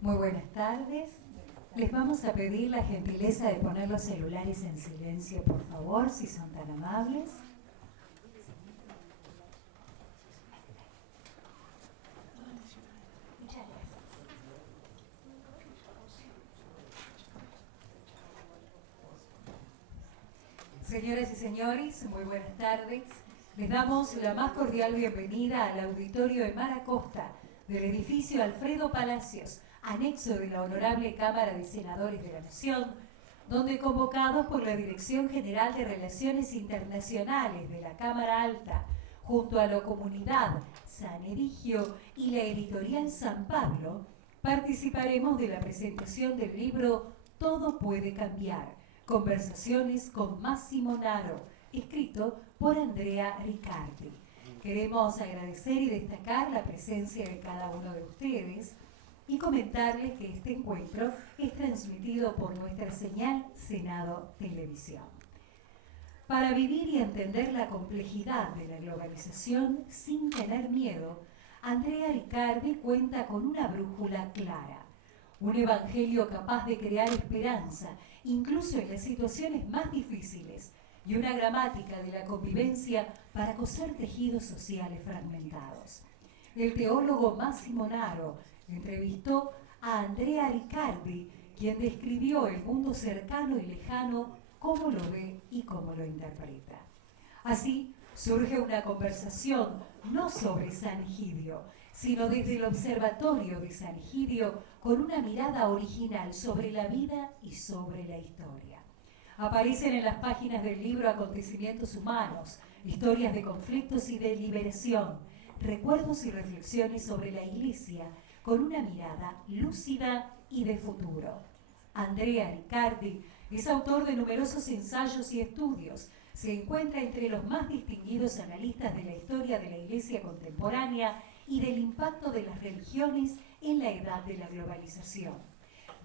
Muy buenas tardes. Les vamos a pedir la gentileza de poner los celulares en silencio, por favor, si son tan amables. Señoras y señores, muy buenas tardes. Les damos la más cordial bienvenida al auditorio de Mar Acosta del edificio Alfredo Palacios, anexo de la Honorable Cámara de Senadores de la Nación, donde convocados por la Dirección General de Relaciones Internacionales de la Cámara Alta, junto a la comunidad San Eligio y la editorial San Pablo, participaremos de la presentación del libro Todo puede cambiar, conversaciones con Massimo Naro, escrito por Andrea Riccardi. Queremos agradecer y destacar la presencia de cada uno de ustedes y comentarles que este encuentro es transmitido por nuestra señal Senado Televisión. Para vivir y entender la complejidad de la globalización sin tener miedo, Andrea Riccardi cuenta con una brújula clara, un evangelio capaz de crear esperanza, incluso en las situaciones más difíciles, y una gramática de la convivencia para coser tejidos sociales fragmentados. El teólogo Massimo Naro entrevistó a Andrea Riccardi, quien describió el mundo cercano y lejano, cómo lo ve y cómo lo interpreta. Así surge una conversación no sobre San Egidio, sino desde el observatorio de San Egidio, con una mirada original sobre la vida y sobre la historia. Aparecen en las páginas del libro Acontecimientos Humanos, historias de conflictos y de liberación, recuerdos y reflexiones sobre la Iglesia, con una mirada lúcida y de futuro. Andrea Riccardi es autor de numerosos ensayos y estudios. Se encuentra entre los más distinguidos analistas de la historia de la Iglesia contemporánea y del impacto de las religiones en la edad de la globalización.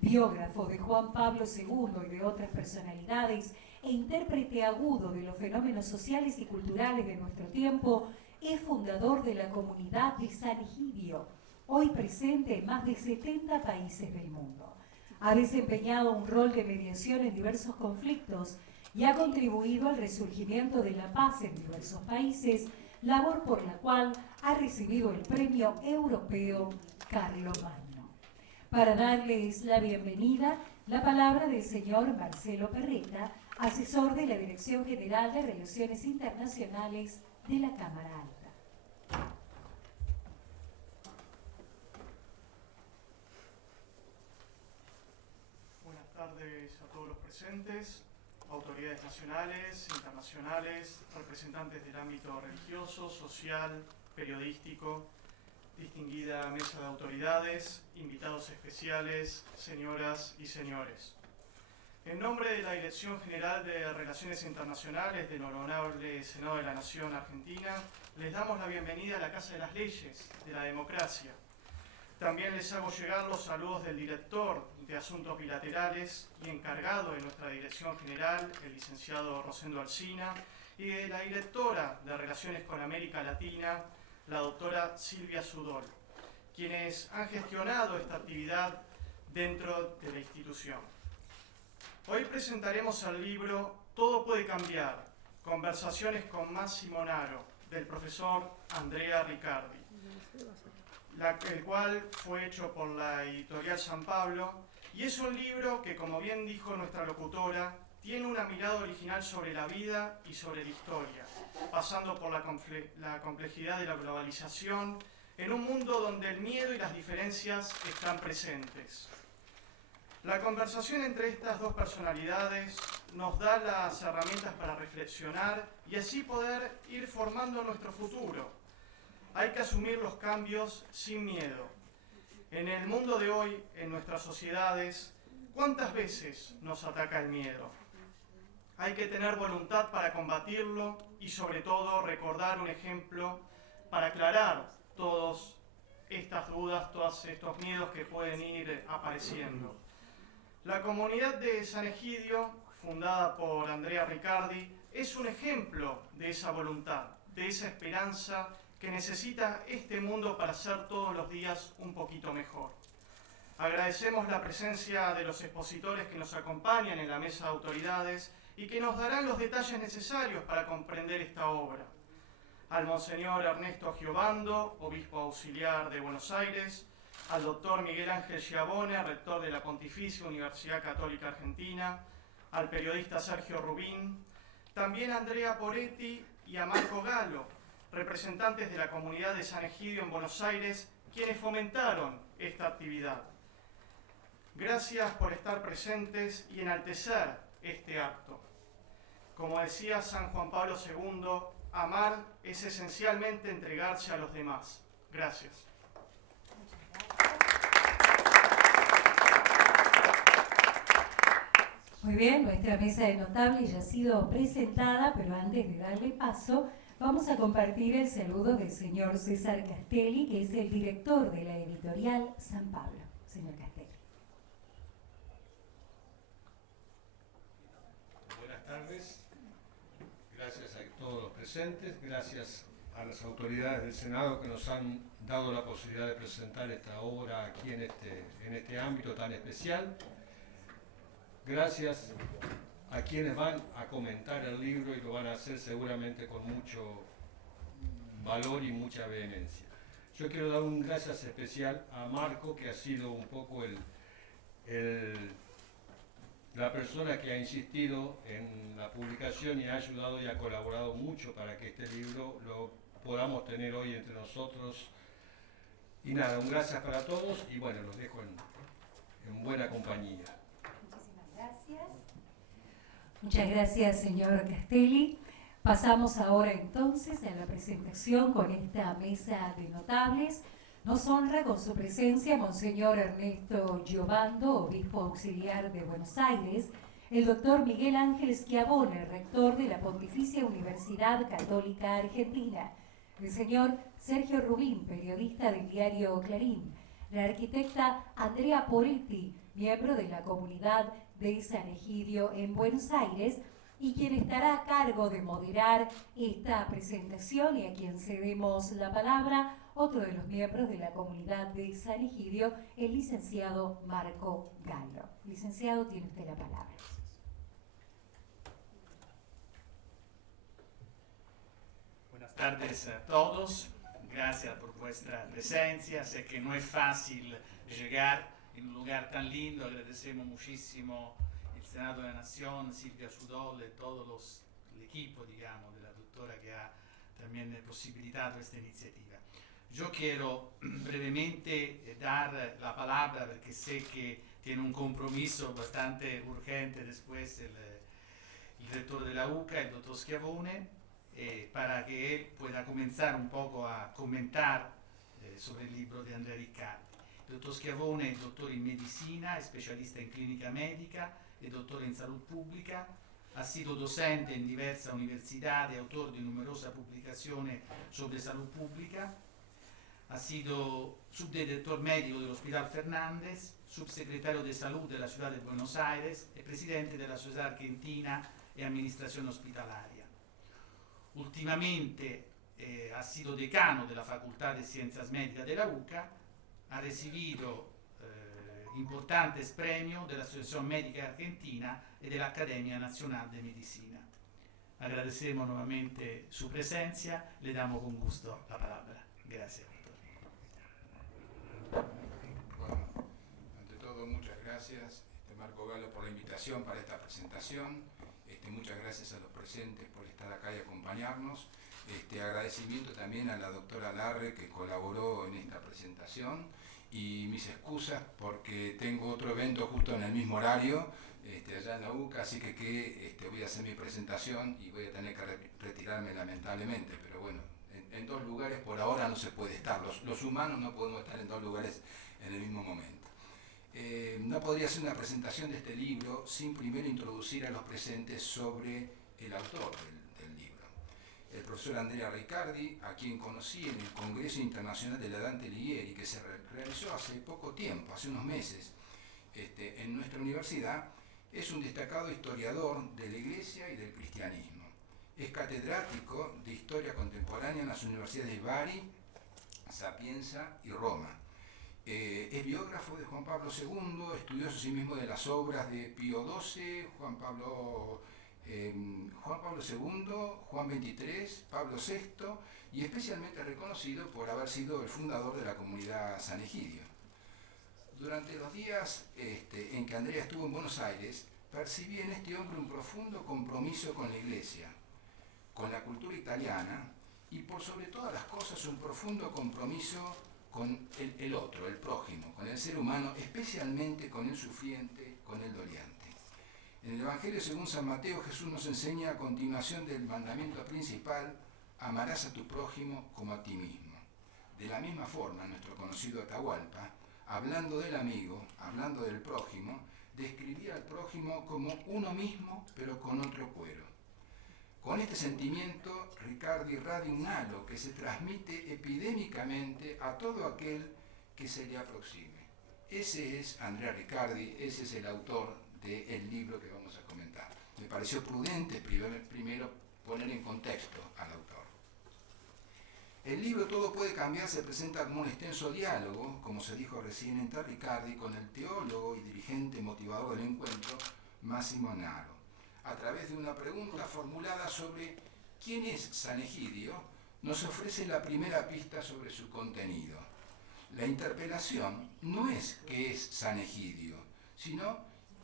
Biógrafo de Juan Pablo II y de otras personalidades e intérprete agudo de los fenómenos sociales y culturales de nuestro tiempo, es fundador de la comunidad de San Egidio, hoy presente en más de 70 países del mundo. Ha desempeñado un rol de mediación en diversos conflictos y ha contribuido al resurgimiento de la paz en diversos países, labor por la cual ha recibido el Premio Europeo Carlomagno. Para darles la bienvenida, la palabra del señor Marcelo Perretta, asesor de la Dirección General de Relaciones Internacionales de la Cámara Alta. Buenas tardes a todos los presentes, autoridades nacionales, internacionales, representantes del ámbito religioso, social, periodístico, distinguida mesa de autoridades, invitados especiales, señoras y señores. En nombre de la Dirección General de Relaciones Internacionales del Honorable Senado de la Nación Argentina, les damos la bienvenida a la Casa de las Leyes, de la democracia. También les hago llegar los saludos del director de Asuntos Bilaterales y encargado de nuestra Dirección General, el licenciado Rosendo Alsina, y de la directora de Relaciones con América Latina, la doctora Silvia Sudol, quienes han gestionado esta actividad dentro de la institución. Hoy presentaremos el libro Todo puede cambiar, conversaciones con Massimo Naro, del profesor Andrea Riccardi, el cual fue hecho por la editorial San Pablo, y es un libro que, como bien dijo nuestra locutora, tiene una mirada original sobre la vida y sobre la historia, pasando por la complejidad de la globalización en un mundo donde el miedo y las diferencias están presentes. La conversación entre estas dos personalidades nos da las herramientas para reflexionar y así poder ir formando nuestro futuro. Hay que asumir los cambios sin miedo. En el mundo de hoy, en nuestras sociedades, ¿cuántas veces nos ataca el miedo? Hay que tener voluntad para combatirlo y sobre todo recordar un ejemplo para aclarar todas estas dudas, todos estos miedos que pueden ir apareciendo. La comunidad de San Egidio, fundada por Andrea Riccardi, es un ejemplo de esa voluntad, de esa esperanza que necesita este mundo para ser todos los días un poquito mejor. Agradecemos la presencia de los expositores que nos acompañan en la mesa de autoridades y que nos darán los detalles necesarios para comprender esta obra. Al Monseñor Ernesto Giovando, obispo auxiliar de Buenos Aires, al doctor Miguel Ángel Schiavone, rector de la Pontificia Universidad Católica Argentina, al periodista Sergio Rubín, también a Andrea Poretti y a Marco Gallo, representantes de la comunidad de San Egidio en Buenos Aires, quienes fomentaron esta actividad. Gracias por estar presentes y enaltecer este acto. Como decía San Juan Pablo II, amar es esencialmente entregarse a los demás. Gracias. Muy bien, nuestra mesa de notables ya ha sido presentada, pero antes de darle paso, vamos a compartir el saludo del señor César Castelli, que es el director de la editorial San Pablo. Señor Castelli. Buenas tardes. Gracias a todos los presentes, gracias a las autoridades del Senado que nos han dado la posibilidad de presentar esta obra aquí en este ámbito tan especial. Gracias a quienes van a comentar el libro y lo van a hacer seguramente con mucho valor y mucha vehemencia. Yo quiero dar un gracias especial a Marco, que ha sido un poco la persona que ha insistido en la publicación y ha ayudado y ha colaborado mucho para que este libro lo podamos tener hoy entre nosotros. Y nada, un gracias para todos y bueno, los dejo en buena compañía. Muchas gracias, señor Castelli. Pasamos ahora entonces a la presentación con esta mesa de notables. Nos honra con su presencia Monseñor Ernesto Giovando, obispo auxiliar de Buenos Aires, el doctor Miguel Ángel Schiavone, rector de la Pontificia Universidad Católica Argentina, el señor Sergio Rubín, periodista del diario Clarín, la arquitecta Andrea Poretti, miembro de la comunidad de San Egidio en Buenos Aires, y quien estará a cargo de moderar esta presentación y a quien cedemos la palabra, otro de los miembros de la comunidad de San Egidio, el licenciado Marco Gallo. Licenciado, tiene usted la palabra. Buenas tardes a todos, gracias por vuestra presencia. Sé que no es fácil llegar en un lugar tan lindo, agradecemos muchísimo el Senado de la Nación, Silvia Sudol y todo el equipo, digamos, de la doctora que ha también posibilitado esta iniciativa. Yo quiero brevemente dar la palabra, porque sé que tiene un compromiso bastante urgente después el rector de la UCA, el doctor Schiavone, para que él pueda comenzar un poco a comentar sobre el libro de Andrea Riccardi. Il dottor Schiavone è dottore in medicina, è specialista in clinica medica, è dottore in salud pública, ha sido docente en diversas universidades, autor de numerosas publicaciones sobre salud pública, ha sido subdirector médico del Hospital Fernández, subsecretario de salud de la ciudad de Buenos Aires y presidente de la Sociedad Argentina de Administración Hospitalaria. Últimamente ha sido decano de la Facultad de Ciencias Médicas de la UCA, ha recibido importantes premios de la Asociación Médica Argentina y de la Academia Nacional de Medicina. Agradecemos nuevamente su presencia, le damos con gusto la palabra. Gracias. Bueno, ante todo muchas gracias Marco Gallo por la invitación para esta presentación. Muchas gracias a los presentes por estar acá y acompañarnos. Agradecimiento también a la doctora Larre que colaboró en esta presentación y mis excusas porque tengo otro evento justo en el mismo horario allá en la UCA, así que voy a hacer mi presentación y voy a tener que retirarme lamentablemente, pero bueno, en dos lugares por ahora no se puede estar, los humanos no podemos estar en dos lugares en el mismo momento. No podría hacer una presentación de este libro sin primero introducir a los presentes sobre el autor del libro. El profesor Andrea Riccardi, a quien conocí en el Congreso Internacional de la Dante Alighieri, que se realizó hace poco tiempo, hace unos meses, en nuestra universidad, es un destacado historiador de la Iglesia y del cristianismo. Es catedrático de Historia Contemporánea en las universidades de Bari, Sapienza y Roma. Es biógrafo de Juan Pablo II, estudioso asimismo de las obras de Pío XII, Juan Pablo II, Juan XXIII, Pablo VI, y especialmente reconocido por haber sido el fundador de la comunidad San Egidio. Durante los días en que Andrea estuvo en Buenos Aires, percibí en este hombre un profundo compromiso con la Iglesia, con la cultura italiana y por sobre todas las cosas un profundo compromiso con el otro, el prójimo, con el ser humano, especialmente con el sufriente, con el doliente. En el Evangelio según San Mateo, Jesús nos enseña a continuación del mandamiento principal: amarás a tu prójimo como a ti mismo. De la misma forma, nuestro conocido Atahualpa, hablando del amigo, hablando del prójimo, describía al prójimo como uno mismo, pero con otro cuero. Con este sentimiento, Riccardi irradia un halo que se transmite epidémicamente a todo aquel que se le aproxime. Ese es Andrea Riccardi, ese es el autor del libro que vamos a comentar. Me pareció prudente primero poner en contexto al autor. El libro Todo puede cambiar se presenta como un extenso diálogo, como se dijo recién, entre Riccardi con el teólogo y dirigente motivador del encuentro, Massimo Naro. A través de una pregunta formulada sobre quién es San Egidio, nos ofrece la primera pista sobre su contenido. La interpelación no es qué es San Egidio, sino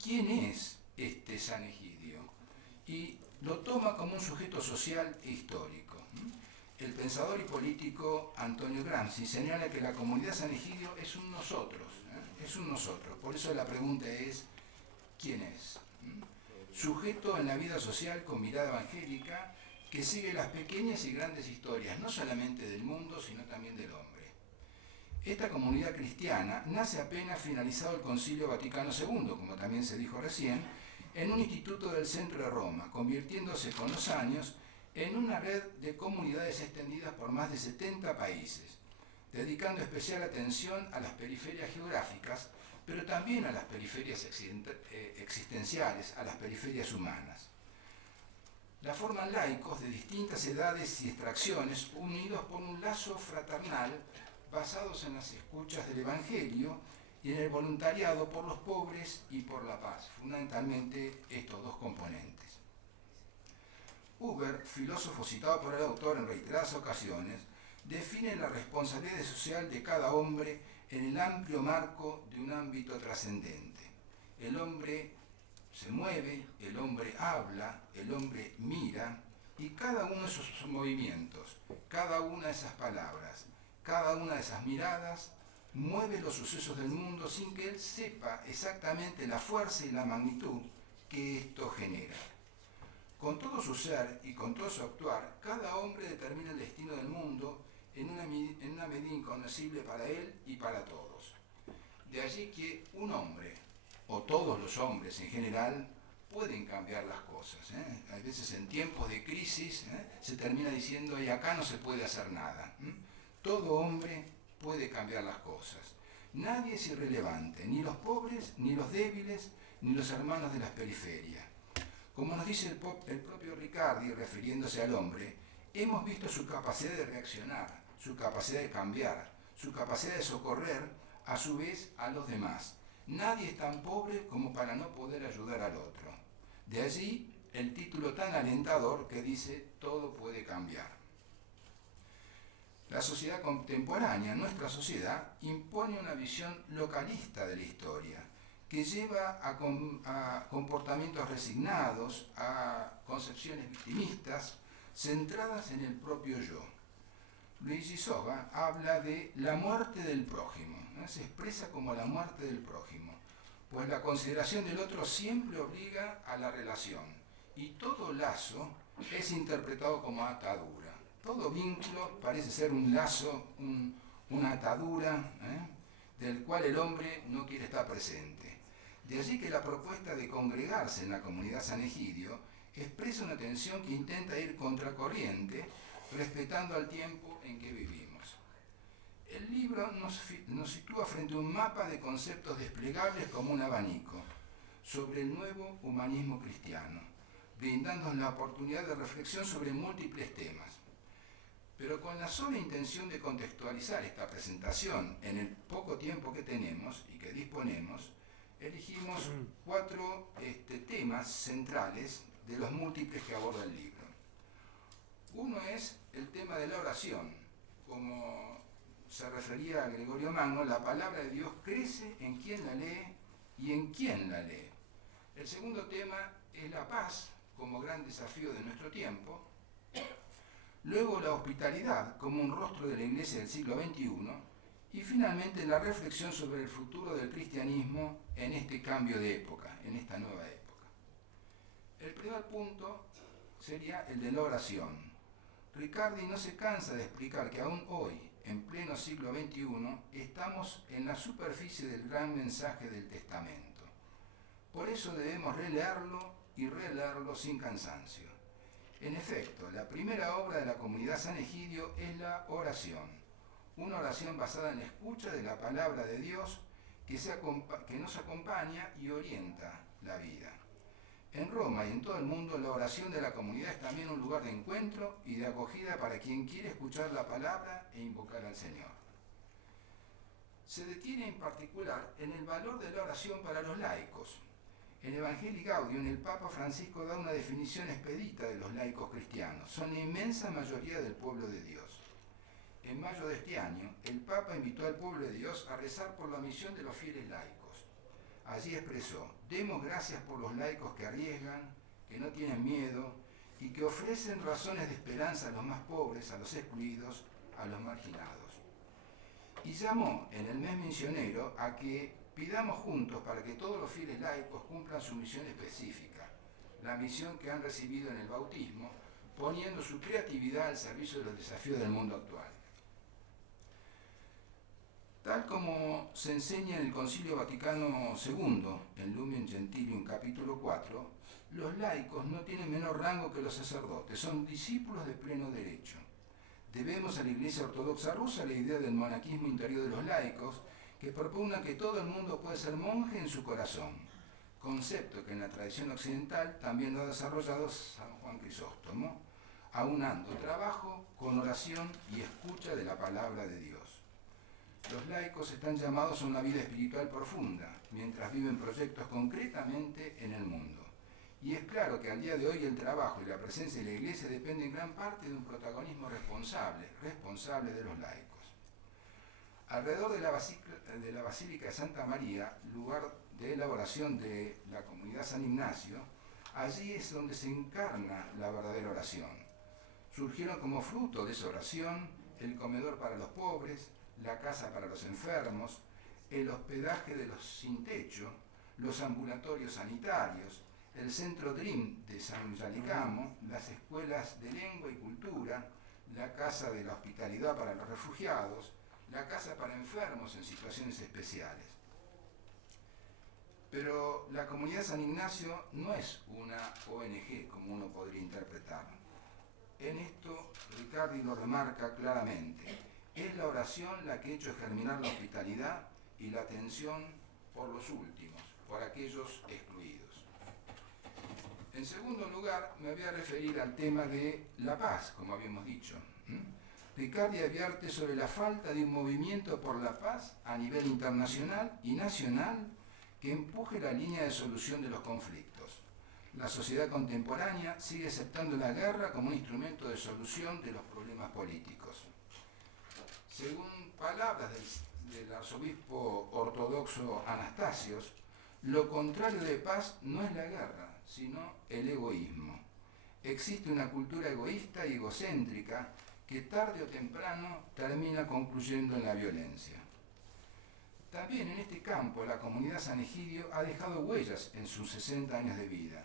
quién es este San Egidio, y lo toma como un sujeto social e histórico. El pensador y político Antonio Gramsci señala que la comunidad San Egidio es un nosotros, es un nosotros. Por eso la pregunta es, ¿quién es? Sujeto en la vida social con mirada evangélica que sigue las pequeñas y grandes historias, no solamente del mundo, sino también del hombre. Esta comunidad cristiana nace apenas finalizado el Concilio Vaticano II, como también se dijo recién, en un instituto del centro de Roma, convirtiéndose con los años en una red de comunidades extendidas por más de 70 países, dedicando especial atención a las periferias geográficas, pero también a las periferias existenciales, a las periferias humanas. La forman laicos de distintas edades y extracciones, unidos por un lazo fraternal, basados en las escuchas del Evangelio y en el voluntariado por los pobres y por la paz, fundamentalmente estos dos componentes. Huber, filósofo citado por el autor en reiteradas ocasiones, define la responsabilidad social de cada hombre en el amplio marco de un ámbito trascendente. El hombre se mueve, el hombre habla, el hombre mira, y cada uno de esos movimientos, cada una de esas palabras, cada una de esas miradas, mueve los sucesos del mundo sin que él sepa exactamente la fuerza y la magnitud que esto genera. Con todo su ser y con todo su actuar, cada hombre determina el destino del mundo en una medida inconocible para él y para todos. De allí que un hombre, o todos los hombres en general, pueden cambiar las cosas. A veces en tiempos de crisis se termina diciendo, y acá no se puede hacer nada. Todo hombre puede cambiar las cosas. Nadie es irrelevante, ni los pobres, ni los débiles, ni los hermanos de las periferias. Como nos dice el propio Riccardi, refiriéndose al hombre, hemos visto su capacidad de reaccionar, su capacidad de cambiar, su capacidad de socorrer, a su vez, a los demás. Nadie es tan pobre como para no poder ayudar al otro. De allí el título tan alentador que dice, todo puede cambiar. La sociedad contemporánea, nuestra sociedad, impone una visión localista de la historia, que lleva a comportamientos resignados, a concepciones victimistas, centradas en el propio yo. Luigi Sova habla de la muerte del prójimo, se expresa como la muerte del prójimo, pues la consideración del otro siempre obliga a la relación, y todo lazo es interpretado como atadura. Todo vínculo parece ser un lazo, una atadura, del cual el hombre no quiere estar presente. De allí que la propuesta de congregarse en la comunidad San Egidio expresa una tensión que intenta ir contracorriente, respetando al tiempo en que vivimos. El libro nos sitúa frente a un mapa de conceptos desplegables como un abanico sobre el nuevo humanismo cristiano, brindándonos la oportunidad de reflexión sobre múltiples temas. pero con la sola intención de contextualizar esta presentación en el poco tiempo que tenemos y que disponemos, elegimos 4 temas centrales de los múltiples que aborda el libro. Uno es el tema de la oración. Como se refería a Gregorio Magno, la palabra de Dios crece en quien la lee y en quién la lee. El segundo tema es la paz como gran desafío de nuestro tiempo. Luego la hospitalidad como un rostro de la Iglesia del siglo XXI. Y finalmente la reflexión sobre el futuro del cristianismo en este cambio de época, en esta nueva época. El primer punto sería el de la oración. Riccardi no se cansa de explicar que aún hoy, en pleno siglo XXI, estamos en la superficie del gran mensaje del Testamento. Por eso debemos releerlo y releerlo sin cansancio. En efecto, la primera obra de la comunidad San Egidio es la oración. Una oración basada en la escucha de la palabra de Dios que nos acompaña y orienta la vida. En Roma y en todo el mundo, la oración de la comunidad es también un lugar de encuentro y de acogida para quien quiere escuchar la palabra e invocar al Señor. Se detiene en particular en el valor de la oración para los laicos. En Evangelii Gaudium, el Papa Francisco da una definición expedita de los laicos cristianos. Son la inmensa mayoría del pueblo de Dios. En mayo de este año, el Papa invitó al pueblo de Dios a rezar por la misión de los fieles laicos. Allí expresó: demos gracias por los laicos que arriesgan, que no tienen miedo y que ofrecen razones de esperanza a los más pobres, a los excluidos, a los marginados. Y llamó en el mes misionero a que pidamos juntos para que todos los fieles laicos cumplan su misión específica, la misión que han recibido en el bautismo, poniendo su creatividad al servicio de los desafíos del mundo actual. Tal como se enseña en el Concilio Vaticano II, en Lumen Gentium capítulo 4, los laicos no tienen menor rango que los sacerdotes, son discípulos de pleno derecho. Debemos a la Iglesia Ortodoxa rusa la idea del monaquismo interior de los laicos, que propugna que todo el mundo puede ser monje en su corazón, concepto que en la tradición occidental también lo ha desarrollado San Juan Crisóstomo, aunando trabajo con oración y escucha de la palabra de Dios. Los laicos están llamados a una vida espiritual profunda, mientras viven proyectos concretamente en el mundo. Y es claro que al día de hoy el trabajo y la presencia de la Iglesia dependen en gran parte de un protagonismo responsable de los laicos. Alrededor de la Basílica de Santa María, lugar de elaboración de la comunidad San Ignacio, allí es donde se encarna la verdadera oración. Surgieron como fruto de esa oración el comedor para los pobres, la casa para los enfermos, el hospedaje de los sin techo, los ambulatorios sanitarios, el Centro DREAM de San Gallicamo, las escuelas de lengua y cultura, la casa de la hospitalidad para los refugiados, la casa para enfermos en situaciones especiales. Pero la comunidad San Ignacio no es una ONG como uno podría interpretarlo. En esto Riccardi lo remarca claramente. Es la oración la que ha hecho germinar la hospitalidad y la atención por los últimos, por aquellos excluidos. En segundo lugar, me voy a referir al tema de la paz, como habíamos dicho. Riccardi advierte sobre la falta de un movimiento por la paz a nivel internacional y nacional que empuje la línea de solución de los conflictos. La sociedad contemporánea sigue aceptando la guerra como un instrumento de solución de los problemas políticos. Según palabras del arzobispo ortodoxo Anastasios, lo contrario de paz no es la guerra, sino el egoísmo. Existe una cultura egoísta y egocéntrica que tarde o temprano termina concluyendo en la violencia. También en este campo la comunidad San Egidio ha dejado huellas en sus 60 años de vida.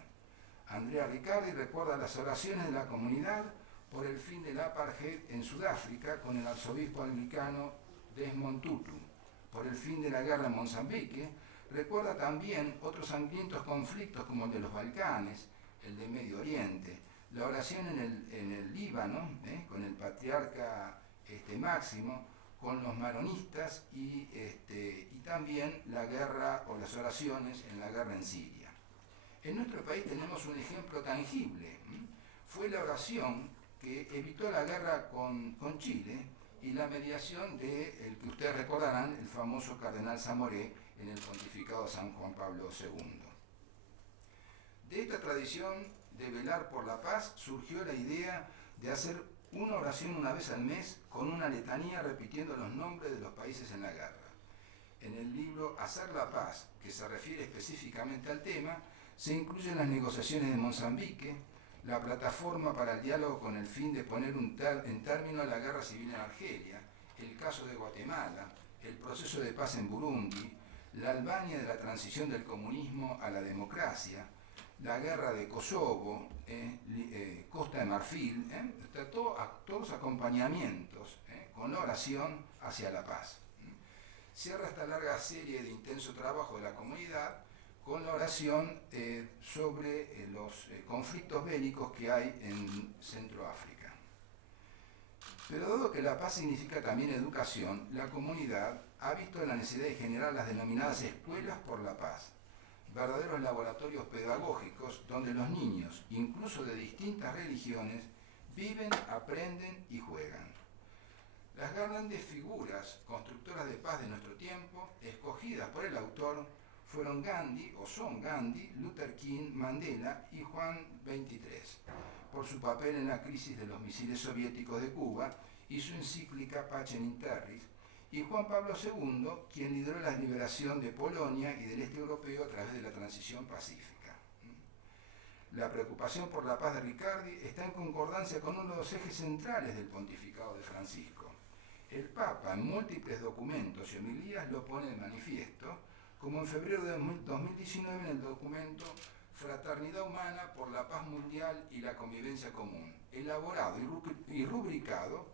Andrea Riccardi recuerda las oraciones de la comunidad por el fin del apartheid en Sudáfrica con el arzobispo anglicano Desmond Tutu, por el fin de la guerra en Mozambique. Recuerda también otros sangrientos conflictos como el de los Balcanes, el de Medio Oriente, la oración en el Líbano, con el patriarca Máximo, con los maronistas y también la guerra o las oraciones en la guerra en Siria. En nuestro país tenemos un ejemplo tangible. Fue la oración que evitó la guerra con Chile y la mediación del que ustedes recordarán, el famoso cardenal Zamoré en el pontificado de San Juan Pablo II. De esta tradición de velar por la paz surgió la idea de hacer una oración una vez al mes con una letanía repitiendo los nombres de los países en la guerra. En el libro Hacer la Paz, que se refiere específicamente al tema, se incluyen las negociaciones de Mozambique, la plataforma para el diálogo con el fin de poner en término la guerra civil en Argelia, el caso de Guatemala, el proceso de paz en Burundi, la Albania de la transición del comunismo a la democracia, la guerra de Kosovo, Costa de Marfil, todos acompañamientos con la oración hacia la paz. Cierra esta larga serie de intenso trabajo de la comunidad con la oración sobre los conflictos bélicos que hay en Centroáfrica. Pero dado que la paz significa también educación, la comunidad ha visto la necesidad de generar las denominadas escuelas por la paz, verdaderos laboratorios pedagógicos donde los niños, incluso de distintas religiones, viven, aprenden y juegan. Las grandes figuras constructoras de paz de nuestro tiempo, escogidas por el autor, fueron Gandhi, o son Gandhi, Luther King, Mandela y Juan XXIII, por su papel en la crisis de los misiles soviéticos de Cuba y su encíclica Pacem in Terris, y Juan Pablo II, quien lideró la liberación de Polonia y del este europeo a través de la transición pacífica. La preocupación por la paz de Riccardi está en concordancia con uno de los ejes centrales del pontificado de Francisco. El Papa, en múltiples documentos y homilías, lo pone de manifiesto, como en febrero de 2019 en el documento Fraternidad Humana por la Paz Mundial y la Convivencia Común, elaborado y rubricado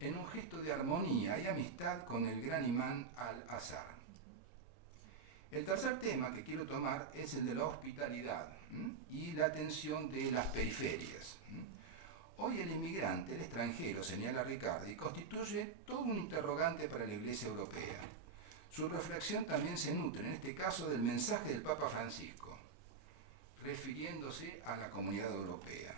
en un gesto de armonía y amistad con el gran imán Al-Azhar. El tercer tema que quiero tomar es el de la hospitalidad y la atención de las periferias. Hoy el inmigrante, el extranjero, señala Riccardi, constituye todo un interrogante para la Iglesia Europea. Su reflexión también se nutre, en este caso, del mensaje del Papa Francisco, refiriéndose a la comunidad europea.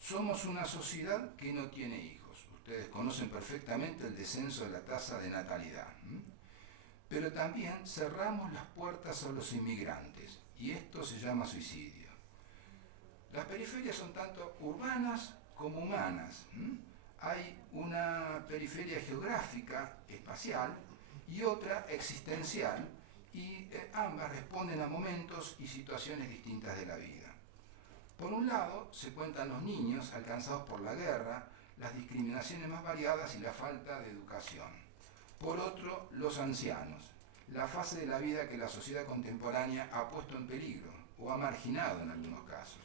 Somos una sociedad que no tiene hijos. Ustedes conocen perfectamente el descenso de la tasa de natalidad. Pero también cerramos las puertas a los inmigrantes, y esto se llama suicidio. Las periferias son tanto urbanas como humanas. Hay una periferia geográfica, espacial, y otra existencial, y ambas responden a momentos y situaciones distintas de la vida. Por un lado, se cuentan los niños alcanzados por la guerra, las discriminaciones más variadas y la falta de educación. Por otro, los ancianos, la fase de la vida que la sociedad contemporánea ha puesto en peligro o ha marginado en algunos casos.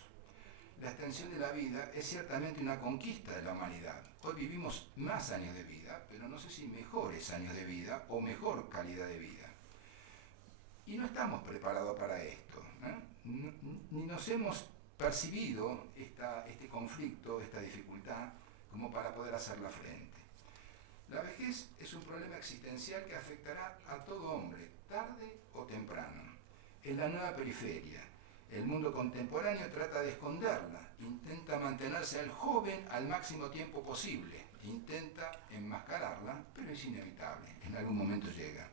La extensión de la vida es ciertamente una conquista de la humanidad. Hoy vivimos más años de vida, pero no sé si mejores años de vida o mejor calidad de vida. Y no estamos preparados para esto, ni nos hemos percibido este conflicto, esta dificultad, como para poder hacerla frente. La vejez es un problema existencial que afectará a todo hombre, tarde o temprano. Es la nueva periferia. El mundo contemporáneo trata de esconderla, intenta mantenerse al joven al máximo tiempo posible, intenta enmascararla, pero es inevitable, en algún momento llega.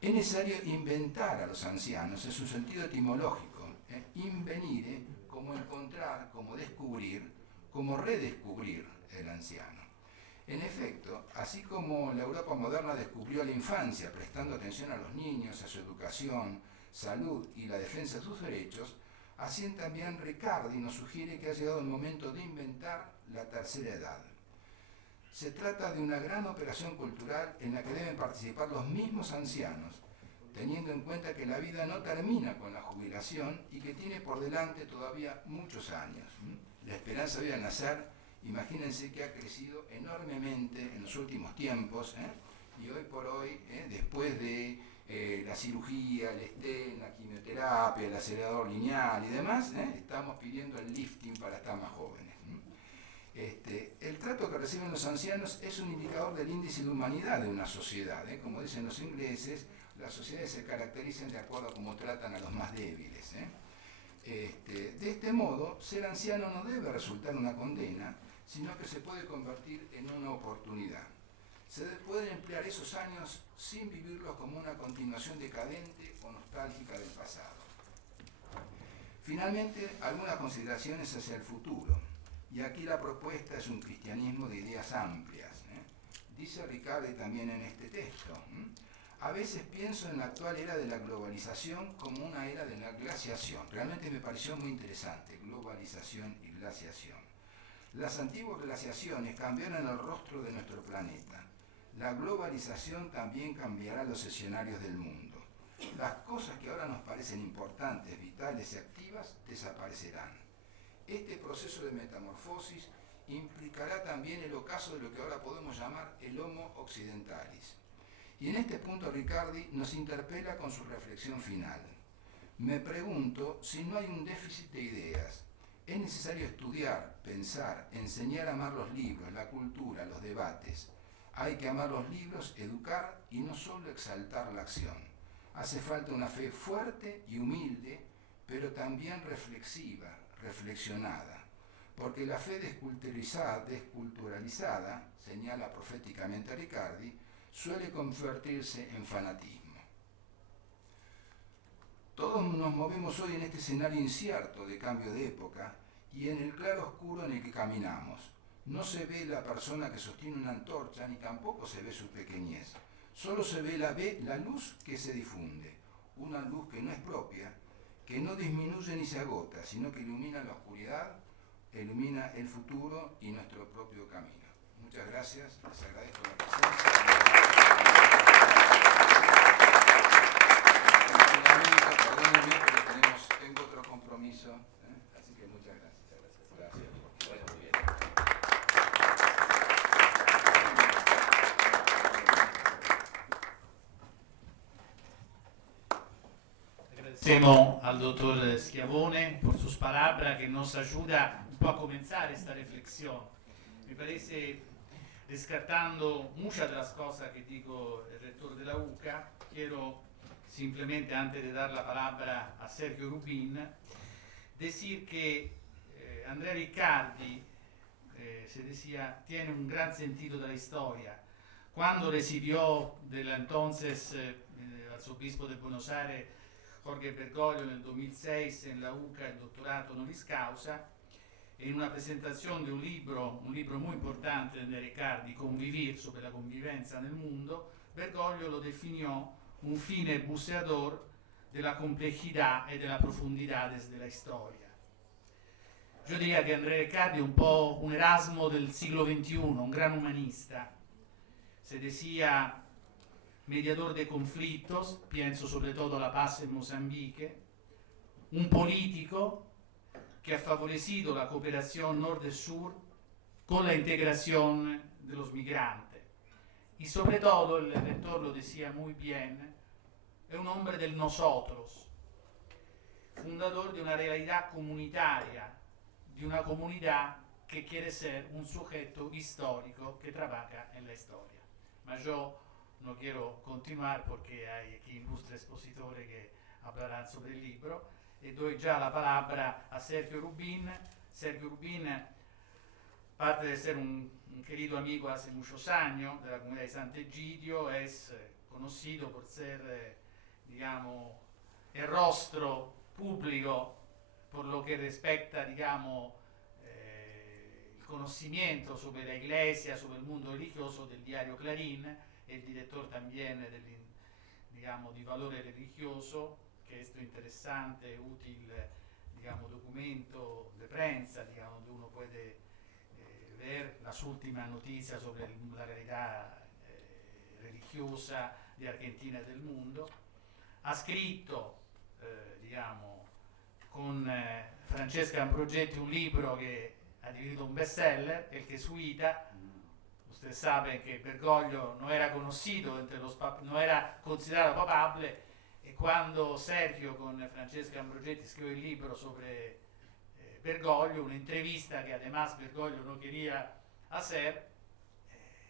Es necesario inventar a los ancianos en su sentido etimológico, invenire, como encontrar, como descubrir, como redescubrir el anciano. En efecto, así como la Europa moderna descubrió la infancia prestando atención a los niños, a su educación, salud y la defensa de sus derechos, así también Riccardi nos sugiere que ha llegado el momento de inventar la tercera edad. Se trata de una gran operación cultural en la que deben participar los mismos ancianos, teniendo en cuenta que la vida no termina con la jubilación y que tiene por delante todavía muchos años. La esperanza de vida al nacer, imagínense que ha crecido enormemente en los últimos tiempos, y hoy por hoy, después de la cirugía, el stent, la quimioterapia, el acelerador lineal y demás, estamos pidiendo el lifting para estar más jóvenes. El trato que reciben los ancianos es un indicador del índice de humanidad de una sociedad. Como dicen los ingleses, las sociedades se caracterizan de acuerdo a cómo tratan a los más débiles. De este modo, ser anciano no debe resultar una condena, sino que se puede convertir en una oportunidad. Se pueden emplear esos años sin vivirlos como una continuación decadente o nostálgica del pasado. Finalmente, algunas consideraciones hacia el futuro. Y aquí la propuesta es un cristianismo de ideas amplias. Dice Riccardi también en este texto. A veces pienso en la actual era de la globalización como una era de la glaciación. Realmente me pareció muy interesante, globalización y glaciación. Las antiguas glaciaciones cambiaron el rostro de nuestro planeta. La globalización también cambiará los escenarios del mundo. Las cosas que ahora nos parecen importantes, vitales y activas desaparecerán. Este proceso de metamorfosis implicará también el ocaso de lo que ahora podemos llamar el Homo occidentalis. Y en este punto Riccardi nos interpela con su reflexión final. Me pregunto si no hay un déficit de ideas. Es necesario estudiar, pensar, enseñar a amar los libros, la cultura, los debates. Hay que amar los libros, educar y no solo exaltar la acción. Hace falta una fe fuerte y humilde, pero también reflexiva, reflexionada. Porque la fe desculturalizada, señala proféticamente Riccardi, suele convertirse en fanatismo. Todos nos movemos hoy en este escenario incierto de cambio de época y en el claro oscuro en el que caminamos. No se ve la persona que sostiene una antorcha ni tampoco se ve su pequeñez. Solo se ve la luz que se difunde, una luz que no es propia, que no disminuye ni se agota, sino que ilumina la oscuridad, ilumina el futuro y nuestro propio camino. Muchas gracias, les agradezco la presencia. Perdónenme, pero tengo otro compromiso, así que muchas gracias. Gracias. Bueno, muy bien. Agradecemos al doctor Schiavone por sus palabras que nos ayuda un poco a comenzar esta reflexión. Me parece, descartando muchas de las cosas que dijo el rector de la UCA, quiero simplemente, antes de dar la palabra a Sergio Rubin, decir que Andrea Riccardi, se decía, tiene un gran sentido de la historia. Cuando recibió del entonces arzobispo de Buenos Aires, Jorge Bergoglio, en el 2006 en la UCA el doctorato honoris causa, en una presentación de un libro muy importante de Riccardi, Convivir, sobre la convivencia nel mundo, Bergoglio lo definió un fine buceador de la complejidad y de la profundidad de la historia. Yo diría que Andrea Riccardi è un po' un Erasmo del siglo XXI, un gran humanista. Se decía mediador de conflictos, pienso sobre todo a la paz en Mozambique, un político que ha favorecido la cooperación norte-sur con la integración de los migrantes. Y sobre todo, el rector lo decía muy bien, es un hombre del nosotros, fundador de una realidad comunitaria, de una comunidad que quiere ser un sujeto histórico que trabaja en la historia. Ma yo no quiero continuar porque hay aquí ilustres expositores que hablarán sobre el libro y doy ya la palabra a Sergio Rubin. Sergio Rubin, aparte de ser un querido amigo hace muchos años de la comunidad de Sant'Egidio, es conocido por ser, digamos, el rostro público por lo que respecta, digamos, el conocimiento sobre la iglesia, sobre el mundo religioso del diario Clarín, el director también digamos, di valore religioso, que es interesante, útil, digamos, documento de prensa, digamos, donde uno puede ver las últimas noticias sobre la realidad religiosa de Argentina y del mundo. Ha scritto, digamos, con Francesca Ambrogetti un libro que ha divenuto un bestseller, El Jesuita. Usted sabe que Bergoglio no era conocido entre no era considerato papable, y cuando Sergio con Francesca Ambrogetti escribió el libro sobre Bergoglio, una entrevista que además Bergoglio no quería hacer,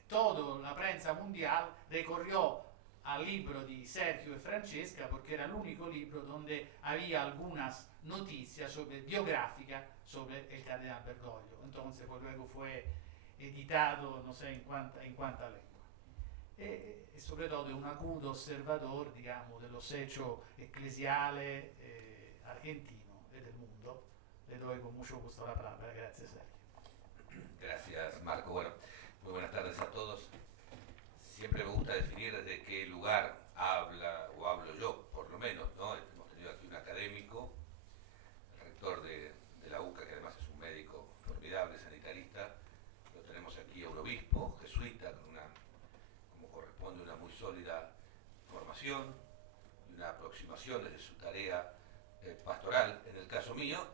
toda la prensa mundial recorrió al libro de Sergio y Francesca porque era el único libro donde había algunas noticias biográficas sobre el cardenal Bergoglio. Entonces, pues luego fue editado, no sé en cuánta lengua. Y sobre todo un agudo observador, digamos, de los hechos eclesiales argentinos y del mundo. Le doy con mucho gusto la palabra. Gracias, Sergio. Gracias, Marco. Bueno, muy buenas tardes a todos. Siempre me gusta definir desde qué lugar hablo yo, por lo menos, ¿no? Hemos tenido aquí un académico, el rector de la UCA, que además es un médico formidable, sanitarista. Lo tenemos aquí a un obispo jesuita, como corresponde, una muy sólida formación y una aproximación desde su tarea pastoral. En el caso mío,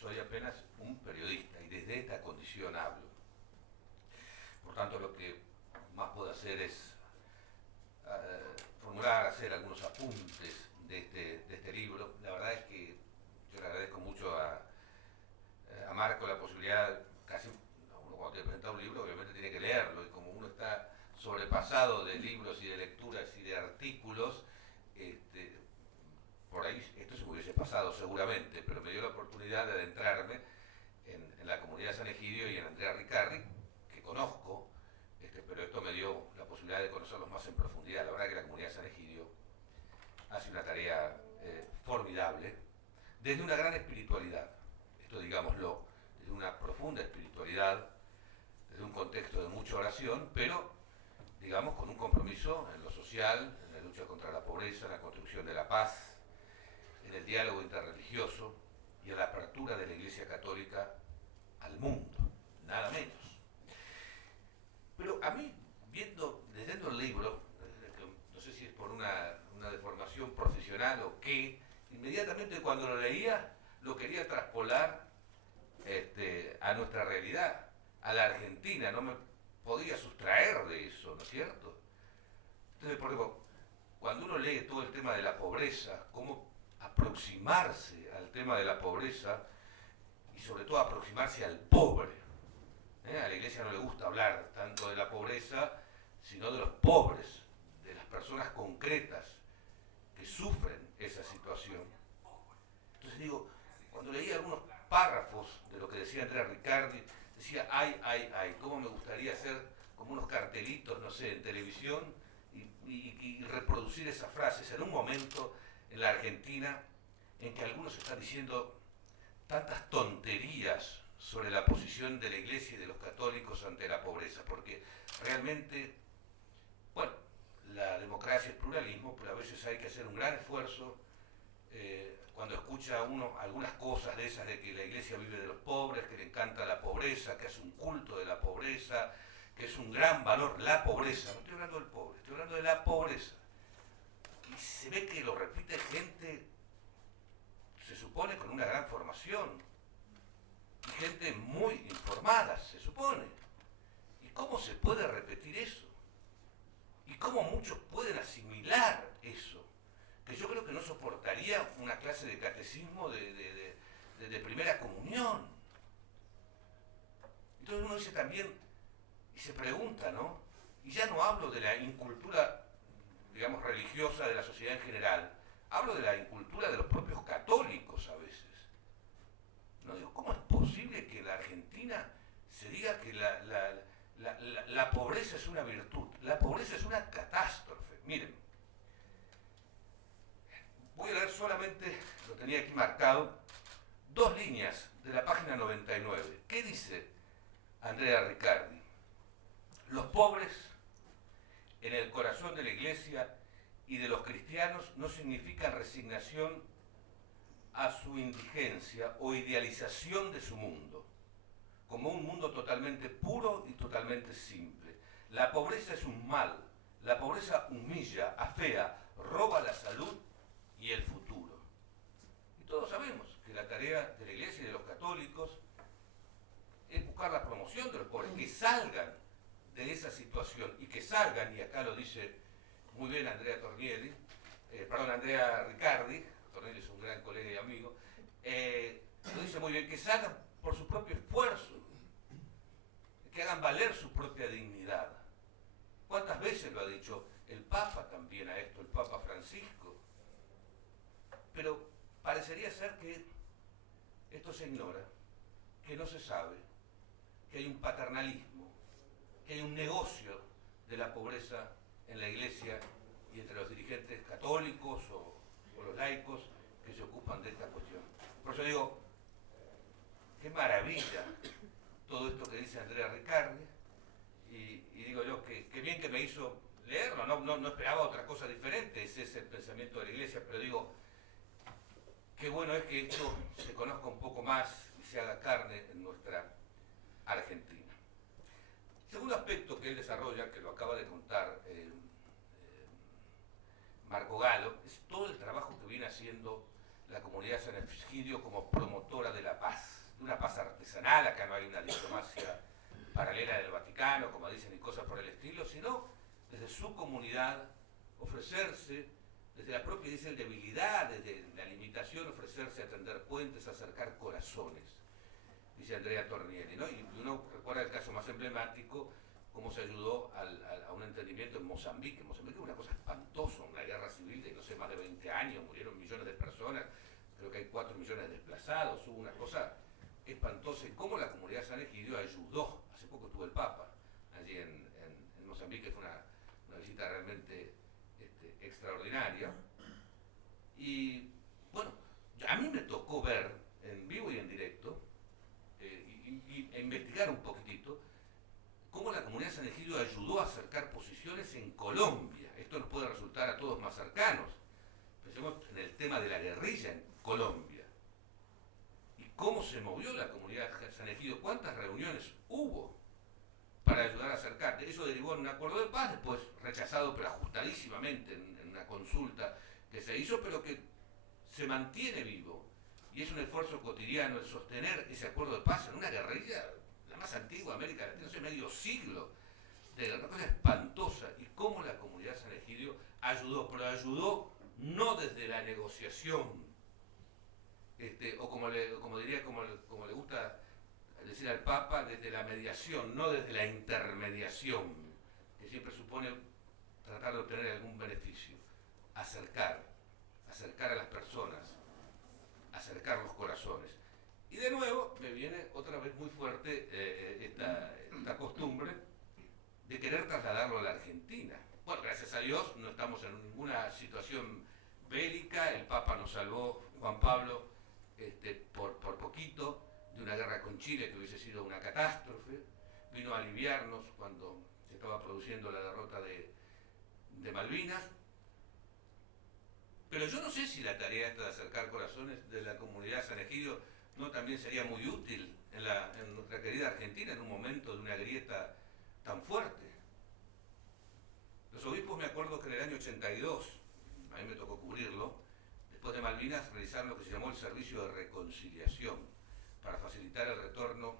soy apenas un periodista y desde esta condición hablo. Por tanto, lo que más puedo hacer es hacer algunos apuntes de este libro. La verdad es que yo le agradezco mucho a Marco la posibilidad, casi uno cuando tiene presentado un libro obviamente tiene que leerlo, y como uno está sobrepasado de libros y de lecturas y de artículos, por ahí esto se me hubiese pasado seguramente, pero me dio la oportunidad de adentrarme en la comunidad de San Egidio y en Andrea Riccardi, que conozco, pero esto me dio la posibilidad de conocerlos más en profundidad. La verdad que la comunidad de San Egidio hace una tarea formidable, desde una gran espiritualidad, esto digámoslo, desde una profunda espiritualidad, desde un contexto de mucha oración, pero digamos con un compromiso en lo social, en la lucha contra la pobreza, en la construcción de la paz, en el diálogo interreligioso y en la apertura de la Iglesia Católica al mundo, nada menos. Pero a mí, leyendo el libro, no sé si es por una deformación profesional o qué, inmediatamente cuando lo leía lo quería traspolar a nuestra realidad, a la Argentina, no me podía sustraer de eso, ¿no es cierto? Entonces, por ejemplo, cuando uno lee todo el tema de la pobreza, cómo aproximarse al tema de la pobreza y sobre todo aproximarse al pobre. A la Iglesia no le gusta hablar tanto de la pobreza, sino de los pobres, de las personas concretas que sufren esa situación. Entonces digo, cuando leí algunos párrafos de lo que decía Andrea Riccardi, decía, ay, cómo me gustaría hacer como unos cartelitos, no sé, en televisión y reproducir esas frases en un momento en la Argentina en que algunos están diciendo tantas tonterías sobre la posición de la Iglesia y de los católicos ante la pobreza, porque realmente, bueno, la democracia es pluralismo, pero a veces hay que hacer un gran esfuerzo cuando escucha uno algunas cosas de esas de que la Iglesia vive de los pobres, que le encanta la pobreza, que hace un culto de la pobreza, que es un gran valor la pobreza. No estoy hablando del pobre, estoy hablando de la pobreza. Y se ve que lo repite gente, se supone, con una gran formación, y gente muy informada, se supone. ¿Y cómo se puede repetir eso? ¿Y cómo muchos pueden asimilar eso? Que yo creo que no soportaría una clase de catecismo de primera comunión. Entonces uno dice también, y se pregunta, ¿no? Y ya no hablo de la incultura, digamos, religiosa de la sociedad en general, hablo de la incultura de los propios católicos a veces. No digo, ¿cómo es posible que en la Argentina se diga que la pobreza es una virtud? La pobreza es una catástrofe. Miren, voy a leer solamente, lo tenía aquí marcado, 2 líneas de la página 99. ¿Qué dice Andrea Riccardi? Los pobres en el corazón de la Iglesia y de los cristianos no significan resignación a su indigencia o idealización de su mundo, como un mundo totalmente puro y totalmente simple. La pobreza es un mal, la pobreza humilla, afea, roba la salud y el futuro. Y todos sabemos que la tarea de la Iglesia y de los católicos es buscar la promoción de los pobres, que salgan de esa situación y que salgan, y acá lo dice muy bien Andrea Riccardi, Tornelli es un gran colega y amigo, lo dice muy bien, que salgan por su propio esfuerzo, que hagan valer su propia dignidad. ¿Cuántas veces lo ha dicho el Papa también a esto, el Papa Francisco. Pero parecería ser que esto se ignora, que no se sabe, que hay un paternalismo, que hay un negocio de la pobreza en la Iglesia y entre los dirigentes católicos o los laicos que se ocupan de esta cuestión. Por eso digo, qué maravilla todo esto que dice Andrea Riccardi, y digo yo que bien que me hizo leerlo, no esperaba otra cosa diferente, ese es el pensamiento de la Iglesia, pero digo, qué bueno es que esto se conozca un poco más y se haga carne en nuestra Argentina. El segundo aspecto que él desarrolla, que lo acaba de contar Marco Galo, es todo el trabajo que viene haciendo la comunidad San Egidio como promotora de la paz, de una paz artesanal. Acá no hay una diplomacia paralela del Vaticano, como dicen, y cosas por el estilo, sino desde su comunidad ofrecerse, desde la propia, dice, debilidad, desde la limitación, ofrecerse a tender puentes, a acercar corazones, dice Andrea Tornielli, ¿no? Y uno recuerda el caso más emblemático, cómo se ayudó a un entendimiento en Mozambique. Mozambique es una cosa espantosa, una guerra civil de, no sé, más de 20 años, murieron millones de personas, creo que hay 4 millones de desplazados, hubo una cosa espantosa, y cómo la comunidad San Egidio ayudó. Hace poco estuvo el Papa allí en Mozambique, fue una visita realmente extraordinaria. Y bueno, a mí me tocó ver en vivo y en directo e investigar un poquitito cómo la comunidad San Egidio ayudó a acercar posiciones en Colombia. Esto nos puede resultar a todos más cercanos. Pensemos en el tema de la guerrilla en Colombia y cómo se movió la comunidad San Egidio, cuántas reuniones hubo para ayudar a acercar. Eso derivó en un acuerdo de paz, después rechazado pero ajustadísimamente en una consulta que se hizo, pero que se mantiene vivo. Y es un esfuerzo cotidiano el sostener ese acuerdo de paz en una guerrilla, la más antigua de América Latina, hace medio siglo, de una cosa espantosa. Y cómo la comunidad San Egidio ayudó, pero ayudó no desde la negociación, o como le gusta decir al Papa, desde la mediación, no desde la intermediación, que siempre supone tratar de obtener algún beneficio. Acercar a las personas, acercar los corazones. Y de nuevo me viene otra vez muy fuerte esta costumbre de querer trasladarlo a la Argentina. Bueno, gracias a Dios no estamos en ninguna situación bélica, el Papa nos salvó, Juan Pablo, por poquito, de una guerra con Chile que hubiese sido una catástrofe, vino a aliviarnos cuando se estaba produciendo la derrota de Malvinas. Pero yo no sé si la tarea esta de acercar corazones de la comunidad San Egidio no también sería muy útil en nuestra querida Argentina en un momento de una grieta tan fuerte. Los obispos, me acuerdo que en el año 82, a mí me tocó cubrirlo, después de Malvinas realizaron lo que se llamó el servicio de reconciliación para facilitar el retorno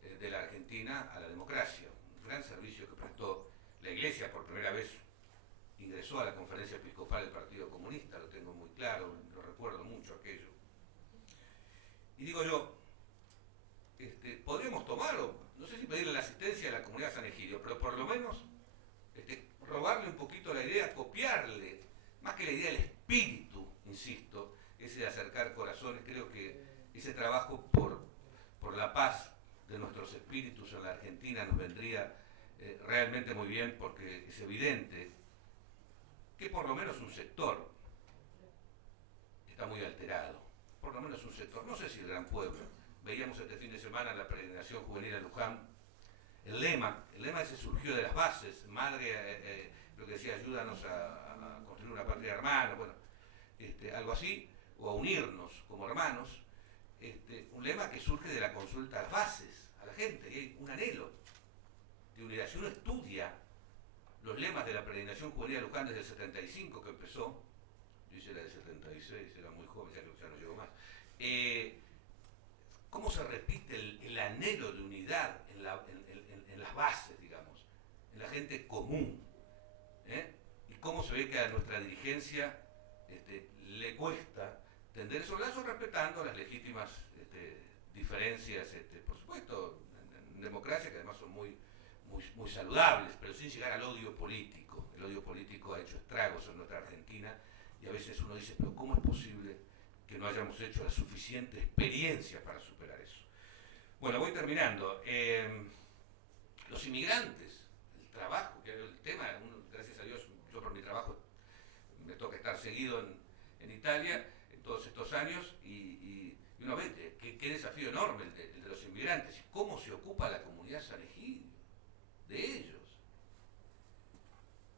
de la Argentina a la democracia. Un gran servicio que prestó la Iglesia. Por primera vez ingresó a la conferencia episcopal del Partido Comunista, lo tengo muy claro, lo recuerdo mucho aquello. Y digo yo, podríamos tomarlo, no sé si pedirle la asistencia a la comunidad San Egidio, pero por lo menos robarle un poquito la idea, copiarle, más que la idea, el espíritu, insisto, ese de acercar corazones. Creo que ese trabajo por la paz de nuestros espíritus en la Argentina nos vendría realmente muy bien, porque es evidente que por lo menos un sector está muy alterado, por lo menos un sector, no sé si el gran pueblo. Veíamos este fin de semana en la peregrinación juvenil a Luján, el lema ese surgió de las bases, madre, lo que decía, ayúdanos a construir una patria hermana, bueno, algo así, o a unirnos como hermanos, un lema que surge de la consulta a las bases, a la gente, y hay un anhelo de unidad. Si uno estudia los lemas de la peregrinación juvenil a Luján desde el 75 que empezó, yo hice la del 76, era muy joven, ya no llegó más, cómo se repite el anhelo de unidad en las bases, digamos, en la gente común, y cómo se ve que a nuestra dirigencia le cuesta tender esos lazos respetando las legítimas diferencias, por supuesto, en democracia, que además son muy muy saludables, pero sin llegar al odio político. El odio político ha hecho estragos en nuestra Argentina y a veces uno dice, pero ¿cómo es posible que no hayamos hecho la suficiente experiencia para superar eso? Bueno, voy terminando. Los inmigrantes, el trabajo, que el tema, gracias a Dios, yo por mi trabajo me toca estar seguido en Italia en todos estos años y uno ve qué desafío enorme el de los inmigrantes y cómo se ocupa la comunidad San Egidio de ellos.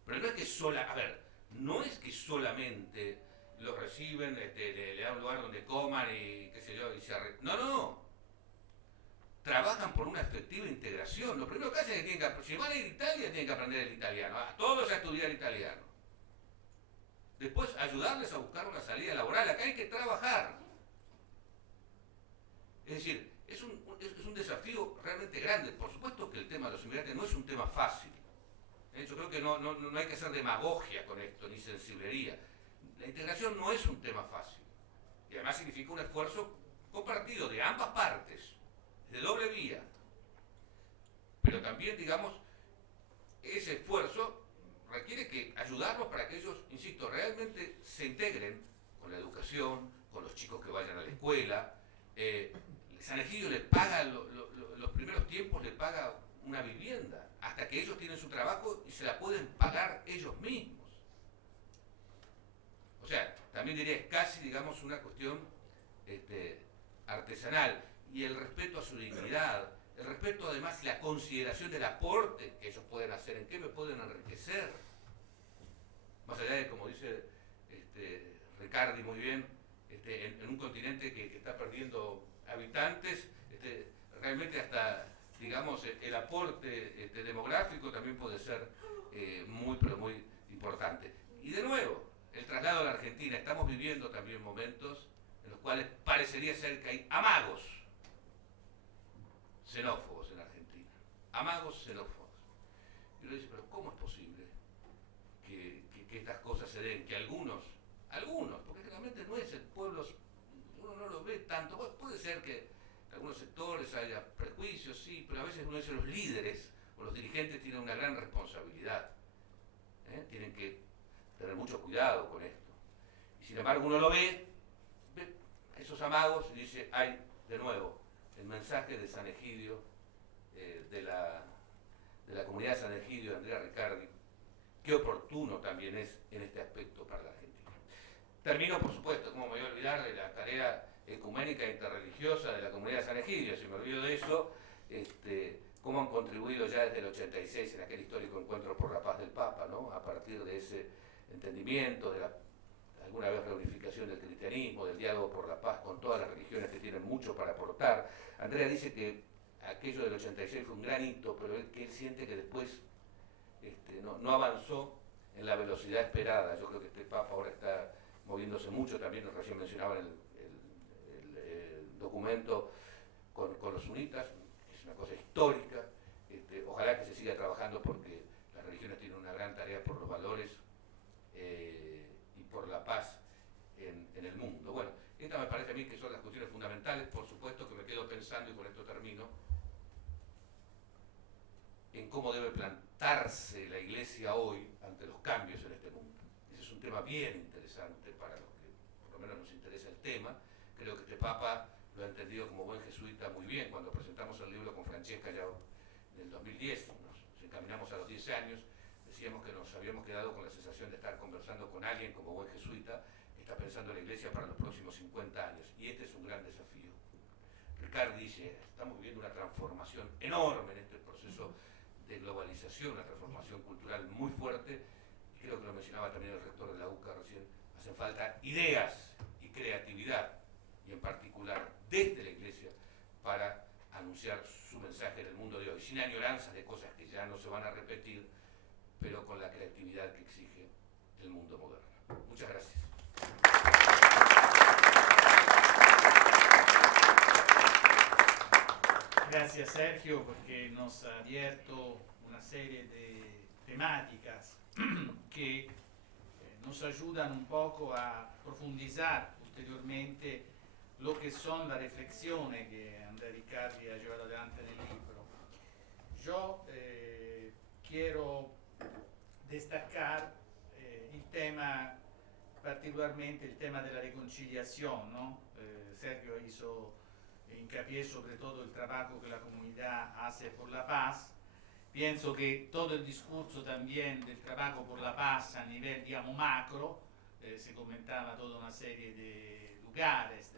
Pero no es que no es que solamente los reciben, le dan un lugar donde coman y qué sé yo, y se no. Trabajan por una efectiva integración. Lo primero que hacen es que si van a ir a Italia, tienen que aprender el italiano. A todos a estudiar italiano. Después ayudarles a buscar una salida laboral. Acá hay que trabajar. Es decir, es un desafío realmente grande. Por supuesto que el tema de los inmigrantes no es un tema fácil. Yo creo que no hay que hacer demagogia con esto, ni sensiblería. La integración no es un tema fácil. Y además significa un esfuerzo compartido de ambas partes, de doble vía. Pero también, digamos, ese esfuerzo requiere que ayudarlos para que ellos, insisto, realmente se integren con la educación, con los chicos que vayan a la escuela. San Egidio les paga, los primeros tiempos les paga una vivienda, hasta que ellos tienen su trabajo y se la pueden pagar ellos mismos. O sea, también diría, es casi, digamos, una cuestión artesanal. Y el respeto a su dignidad, el respeto además y la consideración del aporte que ellos pueden hacer, en qué me pueden enriquecer. Más allá de, como dice Riccardi muy bien, en un continente que está perdiendo habitantes, realmente hasta, digamos, el aporte demográfico también puede ser muy, pero muy importante. Y de nuevo, el traslado a la Argentina, estamos viviendo también momentos en los cuales parecería ser que hay amagos xenófobos en Argentina, amagos xenófobos. Y uno dice, pero ¿cómo es posible que estas cosas se den? Que algunos, porque realmente no es el pueblo, uno no lo ve tanto, puede ser que en algunos sectores haya prejuicios, sí, pero a veces uno dice los líderes o los dirigentes tienen una gran responsabilidad, tienen que tener mucho cuidado con esto. Y sin embargo uno lo ve esos amagos y dice, ay, de nuevo, el mensaje de San Egidio, de la comunidad de San Egidio de Andrea Riccardi, qué oportuno también es en este aspecto para la Argentina. Termino, por supuesto, como me voy a olvidar de la tarea ecuménica e interreligiosa de la comunidad de San Egidio, si me olvido de eso, cómo han contribuido ya desde el 86 en aquel histórico encuentro por la paz del Papa, ¿no? A partir de ese entendimiento, de alguna vez reunificación del cristianismo, del diálogo por la paz con todas las religiones que tienen mucho para aportar. Andrea dice que aquello del 86 fue un gran hito, pero que él siente que después no avanzó en la velocidad esperada. Yo creo que este Papa ahora está moviéndose mucho, también recién mencionaban el documento con los sunitas, que es una cosa histórica. Ojalá que se siga trabajando porque las religiones tienen una gran tarea por los valores y por la paz en el mundo. Bueno, estas me parece a mí que son las cuestiones fundamentales. Por supuesto que me quedo pensando, y con esto termino, en cómo debe plantarse la Iglesia hoy ante los cambios en este mundo. Ese es un tema bien interesante para los que por lo menos nos interesa el tema. Creo que este Papa lo ha entendido como buen jesuita muy bien. Cuando presentamos el libro con Francesca ya en el 2010, nos encaminamos a los 10 años, decíamos que nos habíamos quedado con la sensación de estar conversando con alguien como buen jesuita que está pensando en la Iglesia para los próximos 50 años. Y este es un gran desafío. Riccardi dice, estamos viviendo una transformación enorme en este proceso de globalización, una transformación cultural muy fuerte, y creo que lo mencionaba también el rector de la UCA recién, hacen falta ideas y creatividad, y en particular desde la Iglesia, para anunciar su mensaje en el mundo de hoy, sin añoranzas de cosas que ya no se van a repetir, pero con la creatividad que exige el mundo moderno. Muchas gracias. Gracias Sergio, porque nos ha abierto una serie de temáticas que nos ayudan un poco a profundizar ulteriormente lo que son las reflexiones que Andrea Riccardi ha llevado adelante en el libro. yo quiero destacar el tema, particularmente el tema de la reconciliación, ¿no? Sergio hizo hincapié sobre todo el trabajo que la comunidad hace por la paz. Pienso que todo el discurso también del trabajo por la paz a nivel, digamos, macro, se comentaba toda una serie de lugares,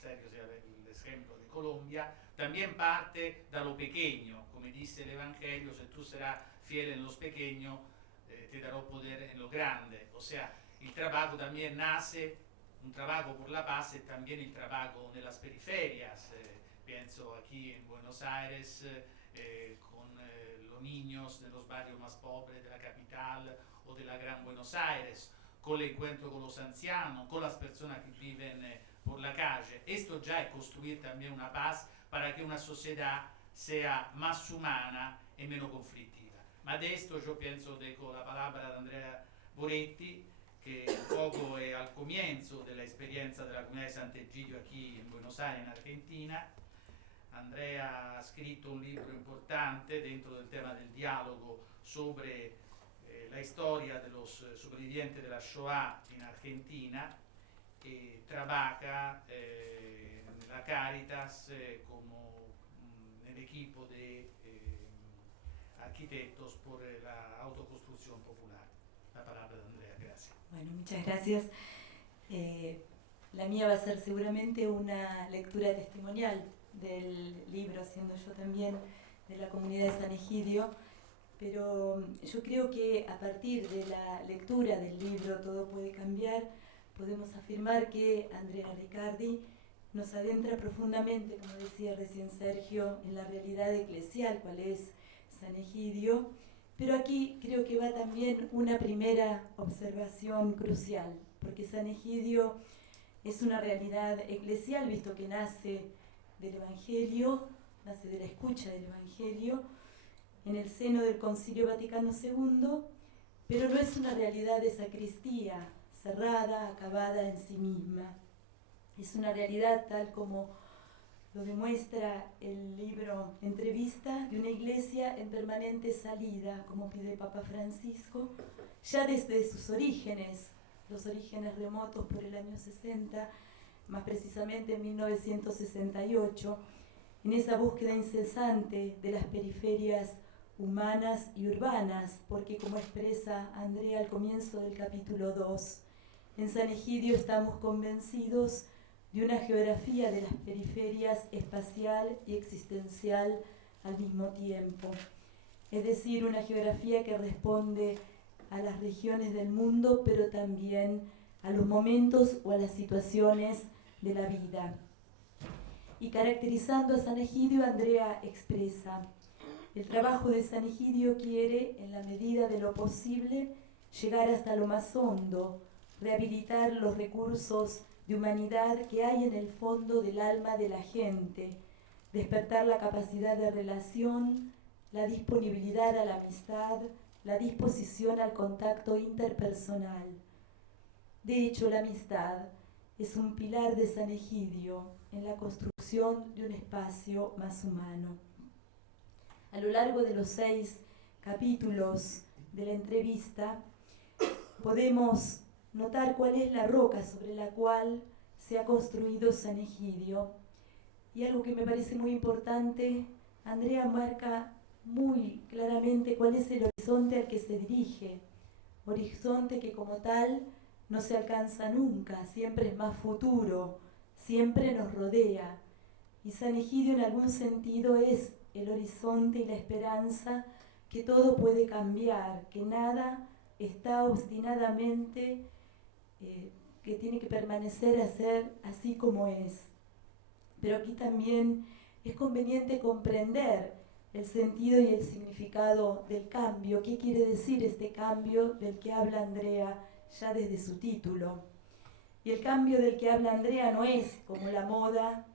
Sergio se el ejemplo de Colombia, también parte de lo pequeño, como dice el Evangelio, si tú serás fiel en los pequeños, te daré poder en lo grande. O sea, el trabajo también nace, un trabajo por la paz, y también el trabajo en las periferias. Pienso aquí en Buenos Aires, con los niños de los barrios más pobres de la capital o de la Gran Buenos Aires, con el encuentro con los ancianos, con las personas que viven por la calle. Esto ya es construir también una paz para que una sociedad sea más humana y menos conflictiva. Ma de esto yo pienso, dejo la palabra a Andrea Boretti, que un poco es al comienzo de la experiencia de la comunidad de Sant'Egidio aquí en Buenos Aires, en Argentina. Andrea ha escrito un libro importante dentro del tema del diálogo sobre la historia de los sobrevivientes de la Shoah en Argentina, y trabaja en la Caritas como en el equipo de arquitectos por la autoconstrucción popular. La palabra de Andrea, gracias. Bueno, muchas gracias. La mía va a ser seguramente una lectura testimonial del libro, siendo yo también de la comunidad de San Egidio, pero yo creo que a partir de la lectura del libro Todo puede cambiar, podemos afirmar que Andrea Riccardi nos adentra profundamente, como decía recién Sergio, en la realidad eclesial, cuál es San Egidio, pero aquí creo que va también una primera observación crucial, porque San Egidio es una realidad eclesial, visto que nace del Evangelio, nace de la escucha del Evangelio, en el seno del Concilio Vaticano II, pero no es una realidad de sacristía, cerrada, acabada en sí misma. Es una realidad tal como lo demuestra el libro Entrevista, de una iglesia en permanente salida, como pide el Papa Francisco, ya desde sus orígenes, los orígenes remotos por el año 60, más precisamente en 1968, en esa búsqueda incesante de las periferias humanas y urbanas, porque como expresa Andrea al comienzo del capítulo 2, en San Egidio estamos convencidos de una geografía de las periferias espacial y existencial al mismo tiempo, es decir, una geografía que responde a las regiones del mundo, pero también a los momentos o a las situaciones de la vida. Y caracterizando a San Egidio, Andrea expresa: el trabajo de San Egidio quiere, en la medida de lo posible, llegar hasta lo más hondo, rehabilitar los recursos de humanidad que hay en el fondo del alma de la gente, despertar la capacidad de relación, la disponibilidad a la amistad, la disposición al contacto interpersonal. De hecho, la amistad es un pilar de San Egidio en la construcción de un espacio más humano. A lo largo de los 6 capítulos de la entrevista, podemos notar cuál es la roca sobre la cual se ha construido San Egidio. Y algo que me parece muy importante, Andrea marca muy claramente cuál es el horizonte al que se dirige, horizonte que como tal no se alcanza nunca, siempre es más futuro, siempre nos rodea. Y San Egidio en algún sentido es el horizonte y la esperanza que todo puede cambiar, que nada está obstinadamente, que tiene que permanecer a ser así como es. Pero aquí también es conveniente comprender el sentido y el significado del cambio. ¿Qué quiere decir este cambio del que habla Andrea ya desde su título? Y el cambio del que habla Andrea no es como la moda,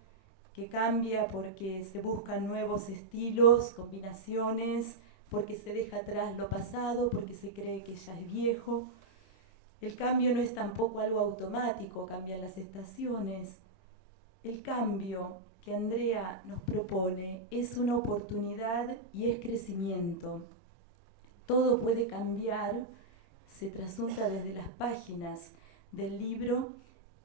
que cambia porque se buscan nuevos estilos, combinaciones, porque se deja atrás lo pasado, porque se cree que ya es viejo. El cambio no es tampoco algo automático, cambian las estaciones. El cambio que que Andrea nos propone es una oportunidad y es crecimiento. Todo puede cambiar, se trasunta desde las páginas del libro,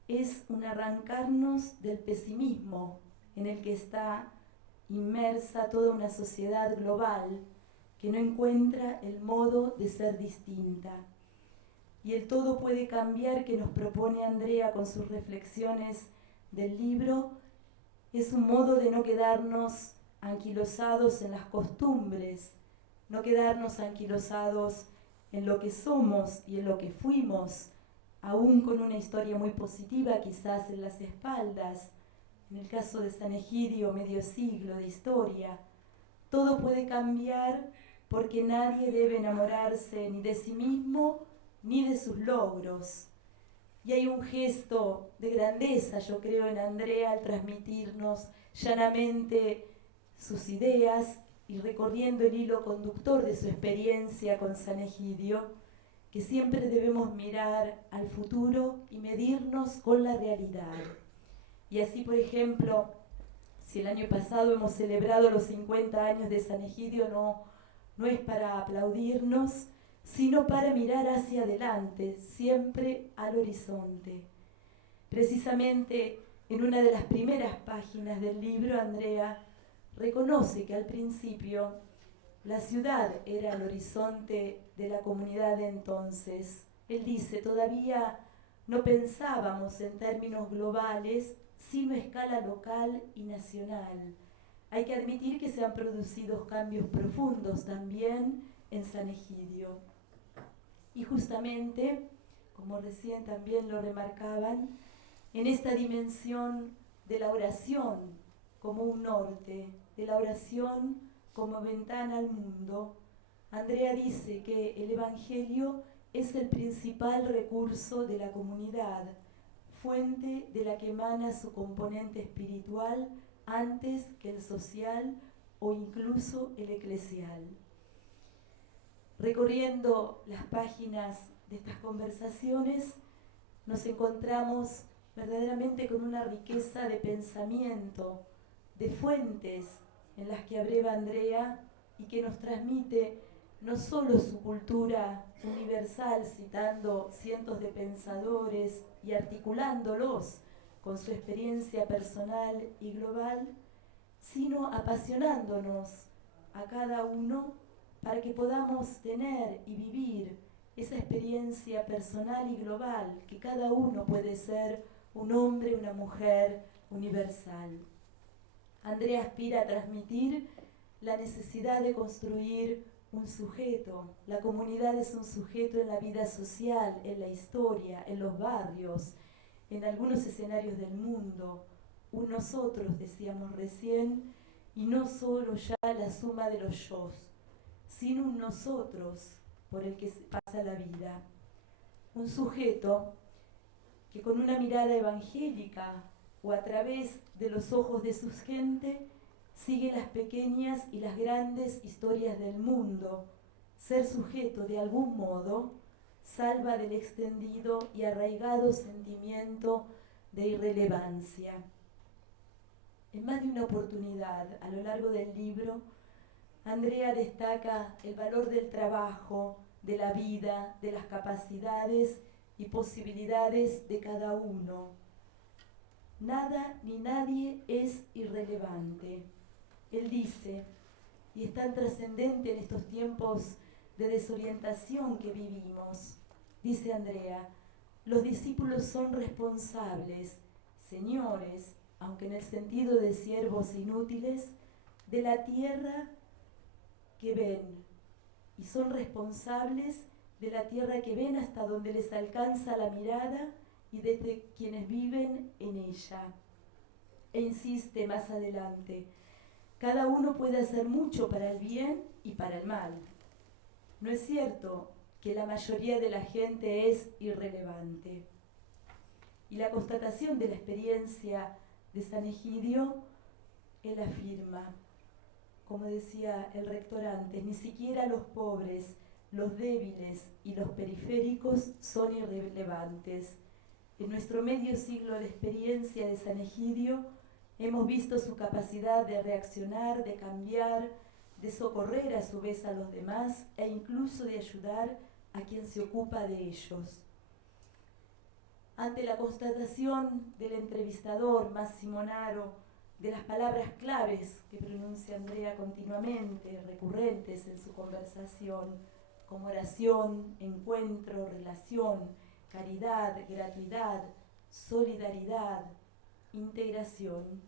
es un arrancarnos del pesimismo en el que está inmersa toda una sociedad global que no encuentra el modo de ser distinta. Y el todo puede cambiar que nos propone Andrea con sus reflexiones del libro es un modo de no quedarnos anquilosados en las costumbres, no quedarnos anquilosados en lo que somos y en lo que fuimos, aún con una historia muy positiva quizás en las espaldas. En el caso de San Egidio, medio siglo de historia. Todo puede cambiar porque nadie debe enamorarse ni de sí mismo ni de sus logros. Y hay un gesto de grandeza, yo creo, en Andrea al transmitirnos llanamente sus ideas y recorriendo el hilo conductor de su experiencia con San Egidio, que siempre debemos mirar al futuro y medirnos con la realidad. Y así, por ejemplo, si el año pasado hemos celebrado los 50 años de San Egidio, no es para aplaudirnos, sino para mirar hacia adelante, siempre al horizonte. Precisamente en una de las primeras páginas del libro, Andrea reconoce que al principio la ciudad era el horizonte de la comunidad de entonces. Él dice, todavía no pensábamos en términos globales, sino a escala local y nacional. Hay que admitir que se han producido cambios profundos también en San Egidio. Y justamente, como recién también lo remarcaban, en esta dimensión de la oración como un norte, de la oración como ventana al mundo, Andrea dice que el Evangelio es el principal recurso de la comunidad, fuente de la que emana su componente espiritual antes que el social o incluso el eclesial. Recorriendo las páginas de estas conversaciones, nos encontramos verdaderamente con una riqueza de pensamiento, de fuentes en las que abreva Andrea y que nos transmite no solo su cultura universal, citando cientos de pensadores y articulándolos con su experiencia personal y global, sino apasionándonos a cada uno para que podamos tener y vivir esa experiencia personal y global, que cada uno puede ser un hombre, una mujer universal. Andrea aspira a transmitir la necesidad de construir un sujeto. La comunidad es un sujeto en la vida social, en la historia, en los barrios, en algunos escenarios del mundo. Un nosotros, decíamos recién, y no solo ya la suma de los yos, sino un nosotros por el que pasa la vida. Un sujeto que con una mirada evangélica o a través de los ojos de su gente sigue las pequeñas y las grandes historias del mundo. Ser sujeto de algún modo salva del extendido y arraigado sentimiento de irrelevancia. En más de una oportunidad a lo largo del libro, Andrea destaca el valor del trabajo, de la vida, de las capacidades y posibilidades de cada uno. Nada ni nadie es irrelevante. Él dice, y es tan trascendente en estos tiempos de desorientación que vivimos, dice Andrea, los discípulos son responsables, señores, aunque en el sentido de siervos inútiles, de la tierra que ven, y son responsables de la tierra que ven hasta donde les alcanza la mirada y desde quienes viven en ella. E insiste más adelante, cada uno puede hacer mucho para el bien y para el mal. No es cierto que la mayoría de la gente es irrelevante. Y la constatación de la experiencia de San Egidio, él afirma, como decía el rector antes, ni siquiera los pobres, los débiles y los periféricos son irrelevantes. En nuestro medio siglo de experiencia de San Egidio, Hemos visto su capacidad de reaccionar, de cambiar, de socorrer a su vez a los demás e incluso de ayudar a quien se ocupa de ellos. Ante la constatación del entrevistador Massimo Naro de las palabras claves que pronuncia Andrea continuamente, recurrentes en su conversación, como oración, encuentro, relación, caridad, gratuidad, solidaridad, integración,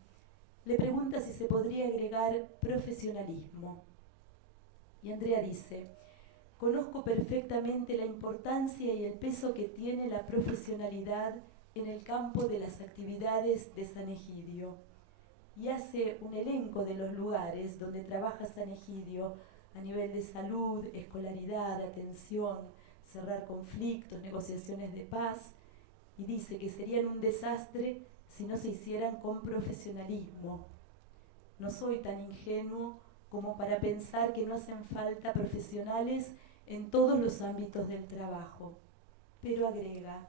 le pregunta si se podría agregar profesionalismo. Y Andrea dice: conozco perfectamente la importancia y el peso que tiene la profesionalidad en el campo de las actividades de San Egidio. Y hace un elenco de los lugares donde trabaja San Egidio a nivel de salud, escolaridad, atención, cerrar conflictos, negociaciones de paz, y dice que serían un desastre si no se hicieran con profesionalismo. No soy tan ingenuo como para pensar que no hacen falta profesionales en todos los ámbitos del trabajo. Pero agrega,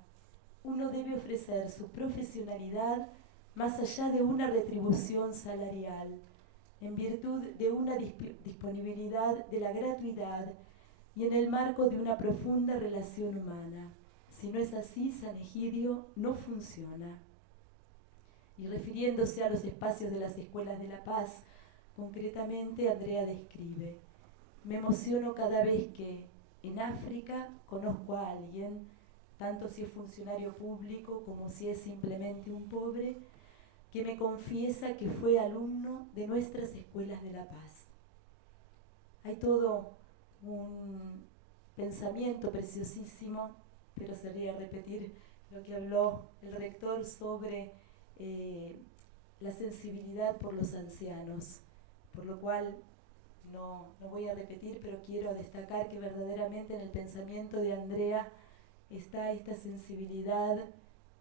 uno debe ofrecer su profesionalidad más allá de una retribución salarial, en virtud de una disponibilidad de la gratuidad y en el marco de una profunda relación humana. Si no es así, San Egidio no funciona. Y refiriéndose a los espacios de las escuelas de la paz, concretamente Andrea describe: me emociono cada vez que en África conozco a alguien, tanto si es funcionario público como si es simplemente un pobre, que me confiesa que fue alumno de nuestras escuelas de la paz. Hay todo un pensamiento preciosísimo, pero sería repetir lo que habló el rector sobre la sensibilidad por los ancianos, por lo cual no voy a repetir, pero quiero destacar que verdaderamente en el pensamiento de Andrea está esta sensibilidad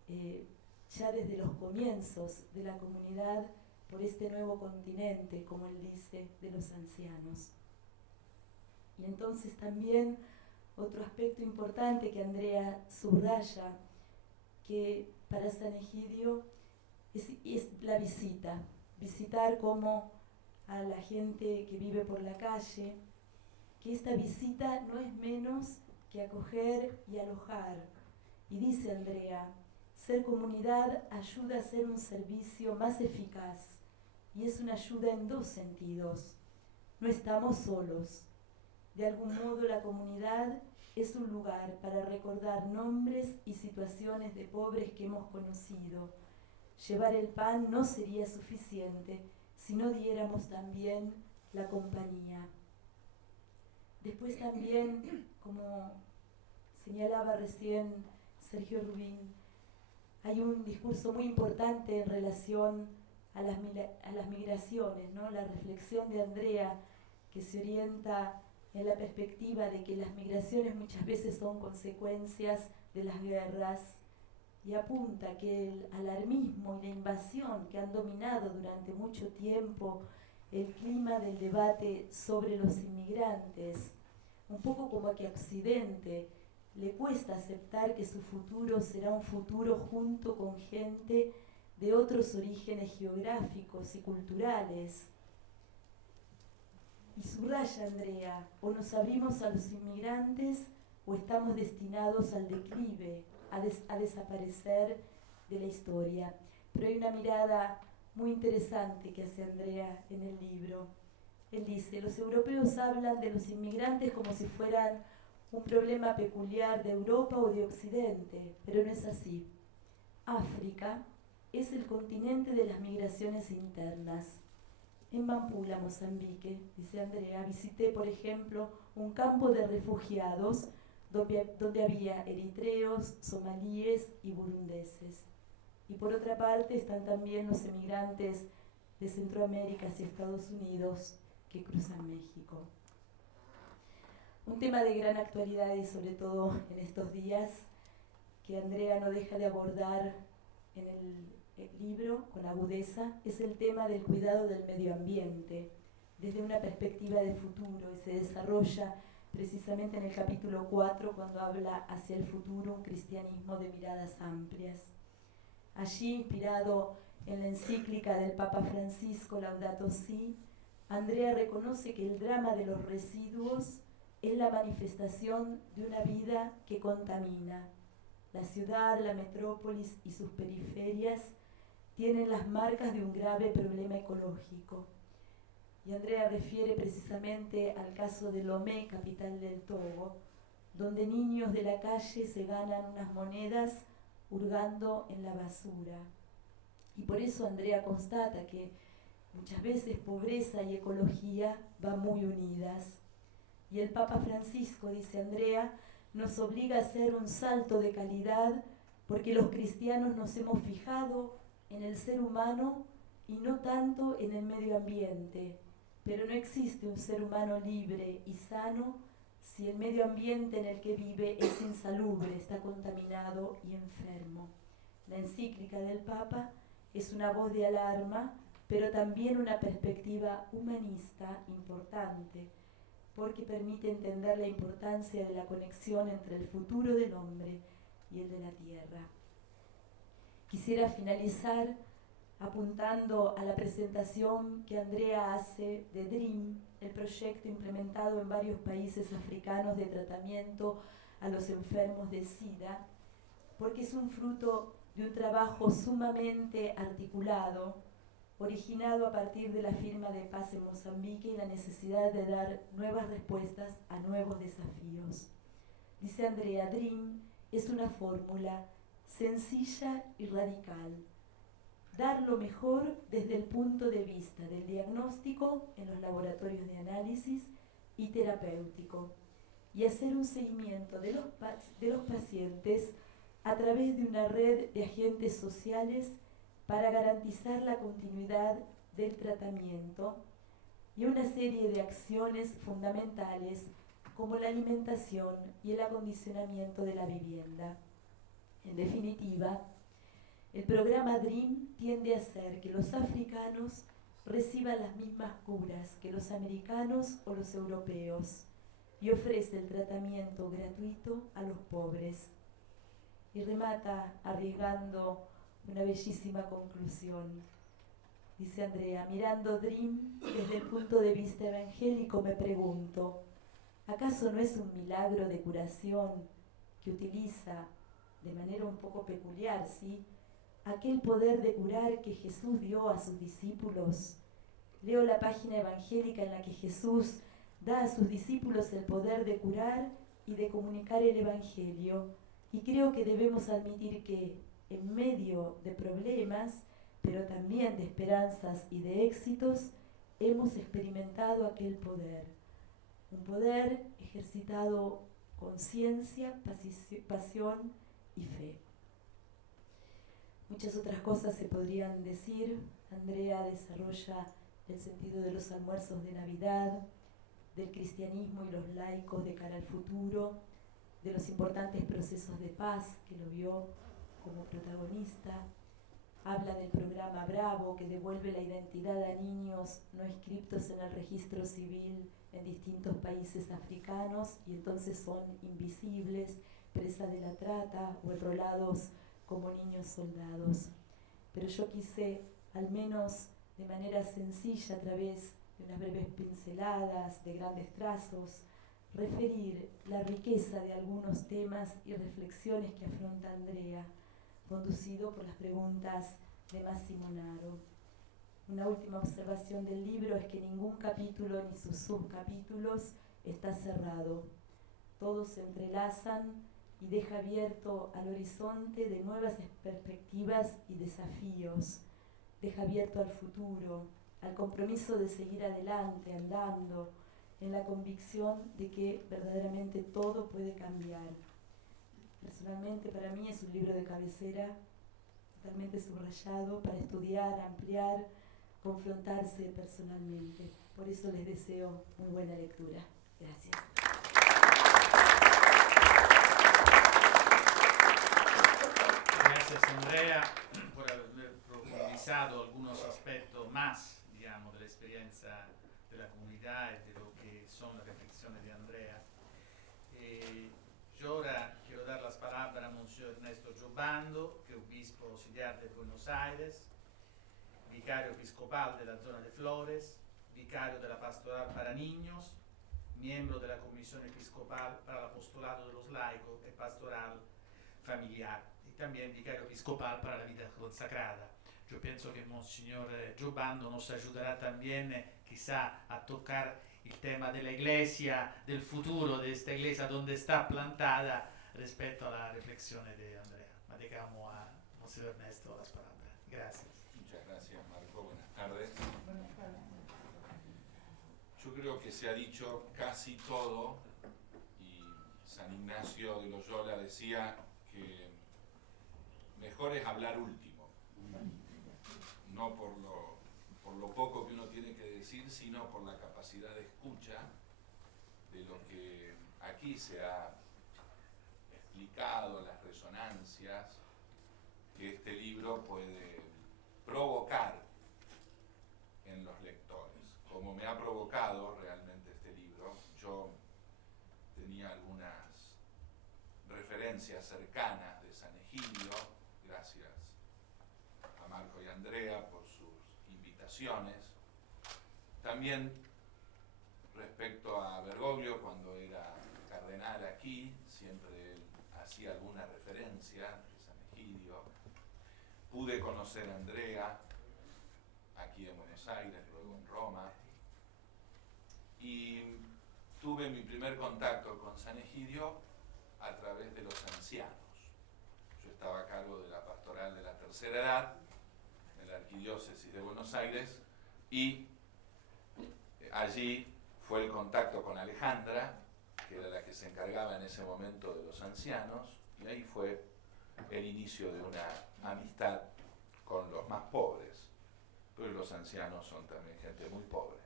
ya desde los comienzos de la comunidad por este nuevo continente, como él dice, de los ancianos. Y entonces también otro aspecto importante que Andrea subraya, que para San Egidio es la visita, visitar como a la gente que vive por la calle, que esta visita no es menos que acoger y alojar. Y dice Andrea, ser comunidad ayuda a hacer un servicio más eficaz, y es una ayuda en dos sentidos. No estamos solos. De algún modo la comunidad es un lugar para recordar nombres y situaciones de pobres que hemos conocido. Llevar el pan no sería suficiente si no diéramos también la compañía. Después también, como señalaba recién Sergio Rubín, hay un discurso muy importante en relación a las migraciones, ¿no? La reflexión de Andrea, que se orienta en la perspectiva de que las migraciones muchas veces son consecuencias de las guerras, y apunta que el alarmismo y la invasión que han dominado durante mucho tiempo el clima del debate sobre los inmigrantes, un poco como que a Occidente le cuesta aceptar que su futuro será un futuro junto con gente de otros orígenes geográficos y culturales. Y subraya Andrea, o nos abrimos a los inmigrantes o estamos destinados al declive, a desaparecer de la historia. Pero hay una mirada muy interesante que hace Andrea en el libro. Él dice, los europeos hablan de los inmigrantes como si fueran un problema peculiar de Europa o de Occidente, pero no es así. África es el continente de las migraciones internas. En Mampula, Mozambique, dice Andrea, visité, por ejemplo, un campo de refugiados donde había eritreos, somalíes y burundeses. Y por otra parte están también los emigrantes de Centroamérica hacia Estados Unidos que cruzan México. Un tema de gran actualidad y sobre todo en estos días que Andrea no deja de abordar en el libro con agudeza es el tema del cuidado del medio ambiente desde una perspectiva de futuro, y se desarrolla precisamente en el capítulo 4 cuando habla hacia el futuro, un cristianismo de miradas amplias. Allí, inspirado En la encíclica del Papa Francisco Laudato Si, Andrea reconoce que el drama de los residuos es la manifestación de una vida que contamina. La ciudad, la metrópolis y sus periferias tienen las marcas de un grave problema ecológico. Y Andrea refiere precisamente al caso de Lomé, capital del Togo, donde niños de la calle se ganan unas monedas hurgando en la basura. Y por eso Andrea constata que muchas veces pobreza y ecología van muy unidas. Y el Papa Francisco, dice Andrea, nos obliga a hacer un salto de calidad porque los cristianos nos hemos fijado en el ser humano y no tanto en el medio ambiente. Pero no existe un ser humano libre y sano si el medio ambiente en el que vive es insalubre, está contaminado y enfermo. La encíclica del Papa es una voz de alarma, pero también una perspectiva humanista importante, porque permite entender la importancia de la conexión entre el futuro del hombre y el de la tierra. Quisiera finalizar apuntando a la presentación que Andrea hace de DREAM, el proyecto implementado en varios países africanos de tratamiento a los enfermos de SIDA, porque es un fruto de un trabajo sumamente articulado, originado a partir de la firma de paz en Mozambique y la necesidad de dar nuevas respuestas a nuevos desafíos. Dice Andrea, DREAM es una fórmula sencilla y radical. Dar lo mejor desde el punto de vista del diagnóstico en los laboratorios de análisis y terapéutico, y hacer un seguimiento de los pacientes a través de una red de agentes sociales para garantizar la continuidad del tratamiento y una serie de acciones fundamentales como la alimentación y el acondicionamiento de la vivienda. En definitiva, el programa DREAM tiende a hacer que los africanos reciban las mismas curas que los americanos o los europeos y ofrece el tratamiento gratuito a los pobres. Y remata arriesgando una bellísima conclusión. Dice Andrea, mirando DREAM desde el punto de vista evangélico me pregunto, ¿acaso no es un milagro de curación que utiliza de manera un poco peculiar, ¿sí?, aquel poder de curar que Jesús dio a sus discípulos? Leo la página evangélica en la que Jesús da a sus discípulos el poder de curar y de comunicar el evangelio, y creo que debemos admitir que en medio de problemas, pero también de esperanzas y de éxitos, hemos experimentado aquel poder. Un poder ejercitado con ciencia, pasión y fe. Muchas otras cosas se podrían decir. Andrea desarrolla el sentido de los almuerzos de Navidad, del cristianismo y los laicos de cara al futuro, de los importantes procesos de paz que lo vio como protagonista. Habla del programa Bravo, que devuelve la identidad a niños no inscriptos en el registro civil en distintos países africanos y entonces son invisibles, presa de la trata o enrolados como niños soldados. Pero yo quise, al menos de manera sencilla, a través de unas breves pinceladas, de grandes trazos, referir la riqueza de algunos temas y reflexiones que afronta Andrea, conducido por las preguntas de Massimo Naro. Una última observación del libro es que ningún capítulo ni sus subcapítulos está cerrado. Todos se entrelazan y deja abierto al horizonte de nuevas perspectivas y desafíos. Deja abierto al futuro, al compromiso de seguir adelante, andando, en la convicción de que verdaderamente todo puede cambiar. Personalmente, para mí es un libro de cabecera, totalmente subrayado, para estudiar, ampliar, confrontarse personalmente. Por eso les deseo muy buena lectura. Gracias. Gracias, Andrea, por haber profundizado algunos aspectos más, digamos, de la experiencia de la comunidad y de lo que son las reflexiones de Andrea. Yo ahora quiero dar las palabras a Monsignor Ernesto Giobando, que es obispo auxiliar de Buenos Aires, vicario episcopal de la zona de Flores, vicario de la pastoral para niños, miembro de la Comisión Episcopal para el Apostolado de los Laicos y Pastoral Familiar, y también vicario episcopal para la vida consagrada. Yo pienso que Monseñor Giobando nos ayudará también quizá a tocar el tema de la iglesia, del futuro de esta iglesia, donde está plantada respecto a la reflexión de Andrea. Ma dejamos a Monseñor Ernesto las palabras. Gracias. Muchas gracias, Marco. Buenas tardes. Yo creo que se ha dicho casi todo y San Ignacio de Loyola decía que mejor es hablar último, no por lo poco que uno tiene que decir, sino por la capacidad de escucha de lo que aquí se ha explicado, las resonancias que este libro puede provocar en los lectores. Como me ha provocado realmente este libro, yo tenía algunas referencias cercanas de San Egidio, gracias a Marco y Andrea por sus invitaciones. También respecto a Bergoglio, cuando era cardenal aquí, siempre él hacía alguna referencia de San Egidio. Pude conocer a Andrea aquí en Buenos Aires, luego en Roma, y tuve mi primer contacto con San Egidio a través de los ancianos. Yo estaba a cargo de la pastoral de la tercera edad en la Arquidiócesis de Buenos Aires, y allí fue el contacto con Alejandra, que era la que se encargaba en ese momento de los ancianos, y ahí fue el inicio de una amistad con los más pobres, pero los ancianos son también gente muy pobre.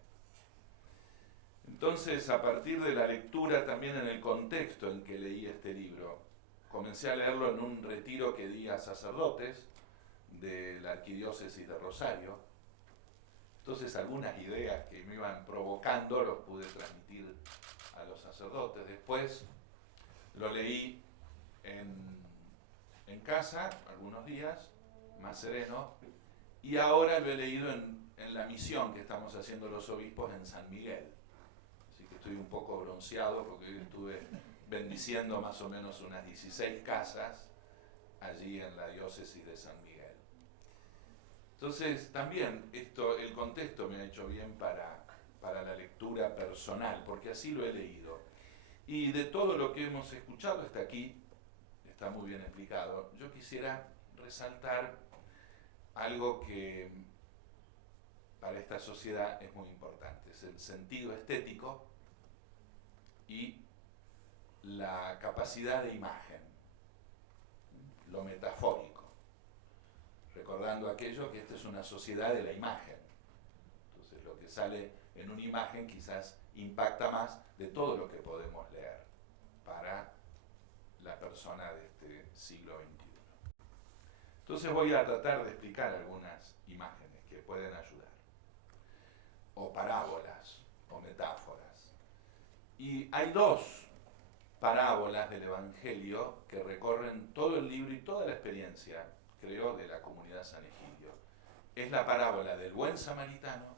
Entonces, a partir de la lectura, también en el contexto en que leí este libro, comencé a leerlo en un retiro que di a sacerdotes de la Arquidiócesis de Rosario. Entonces, algunas ideas que me iban provocando los pude transmitir a los sacerdotes. Después lo leí en casa, algunos días, más sereno, y ahora lo he leído en la misión que estamos haciendo los obispos en San Miguel. Así que estoy un poco bronceado porque hoy estuve bendiciendo más o menos unas 16 casas allí en la diócesis de San Miguel. Entonces también el contexto me ha hecho bien para la lectura personal, porque así lo he leído. Y de todo lo que hemos escuchado hasta aquí, está muy bien explicado, yo quisiera resaltar algo que para esta sociedad es muy importante, es el sentido estético y la capacidad de imagen, lo metafórico, recordando aquello que esta es una sociedad de la imagen. Entonces lo que sale en una imagen quizás impacta más de todo lo que podemos leer para la persona de este siglo XXI. Entonces voy a tratar de explicar algunas imágenes que pueden ayudar, o parábolas, o metáforas. Y hay dos parábolas del Evangelio que recorren todo el libro y toda la experiencia, creo, de la comunidad San Egidio. Es la parábola del buen samaritano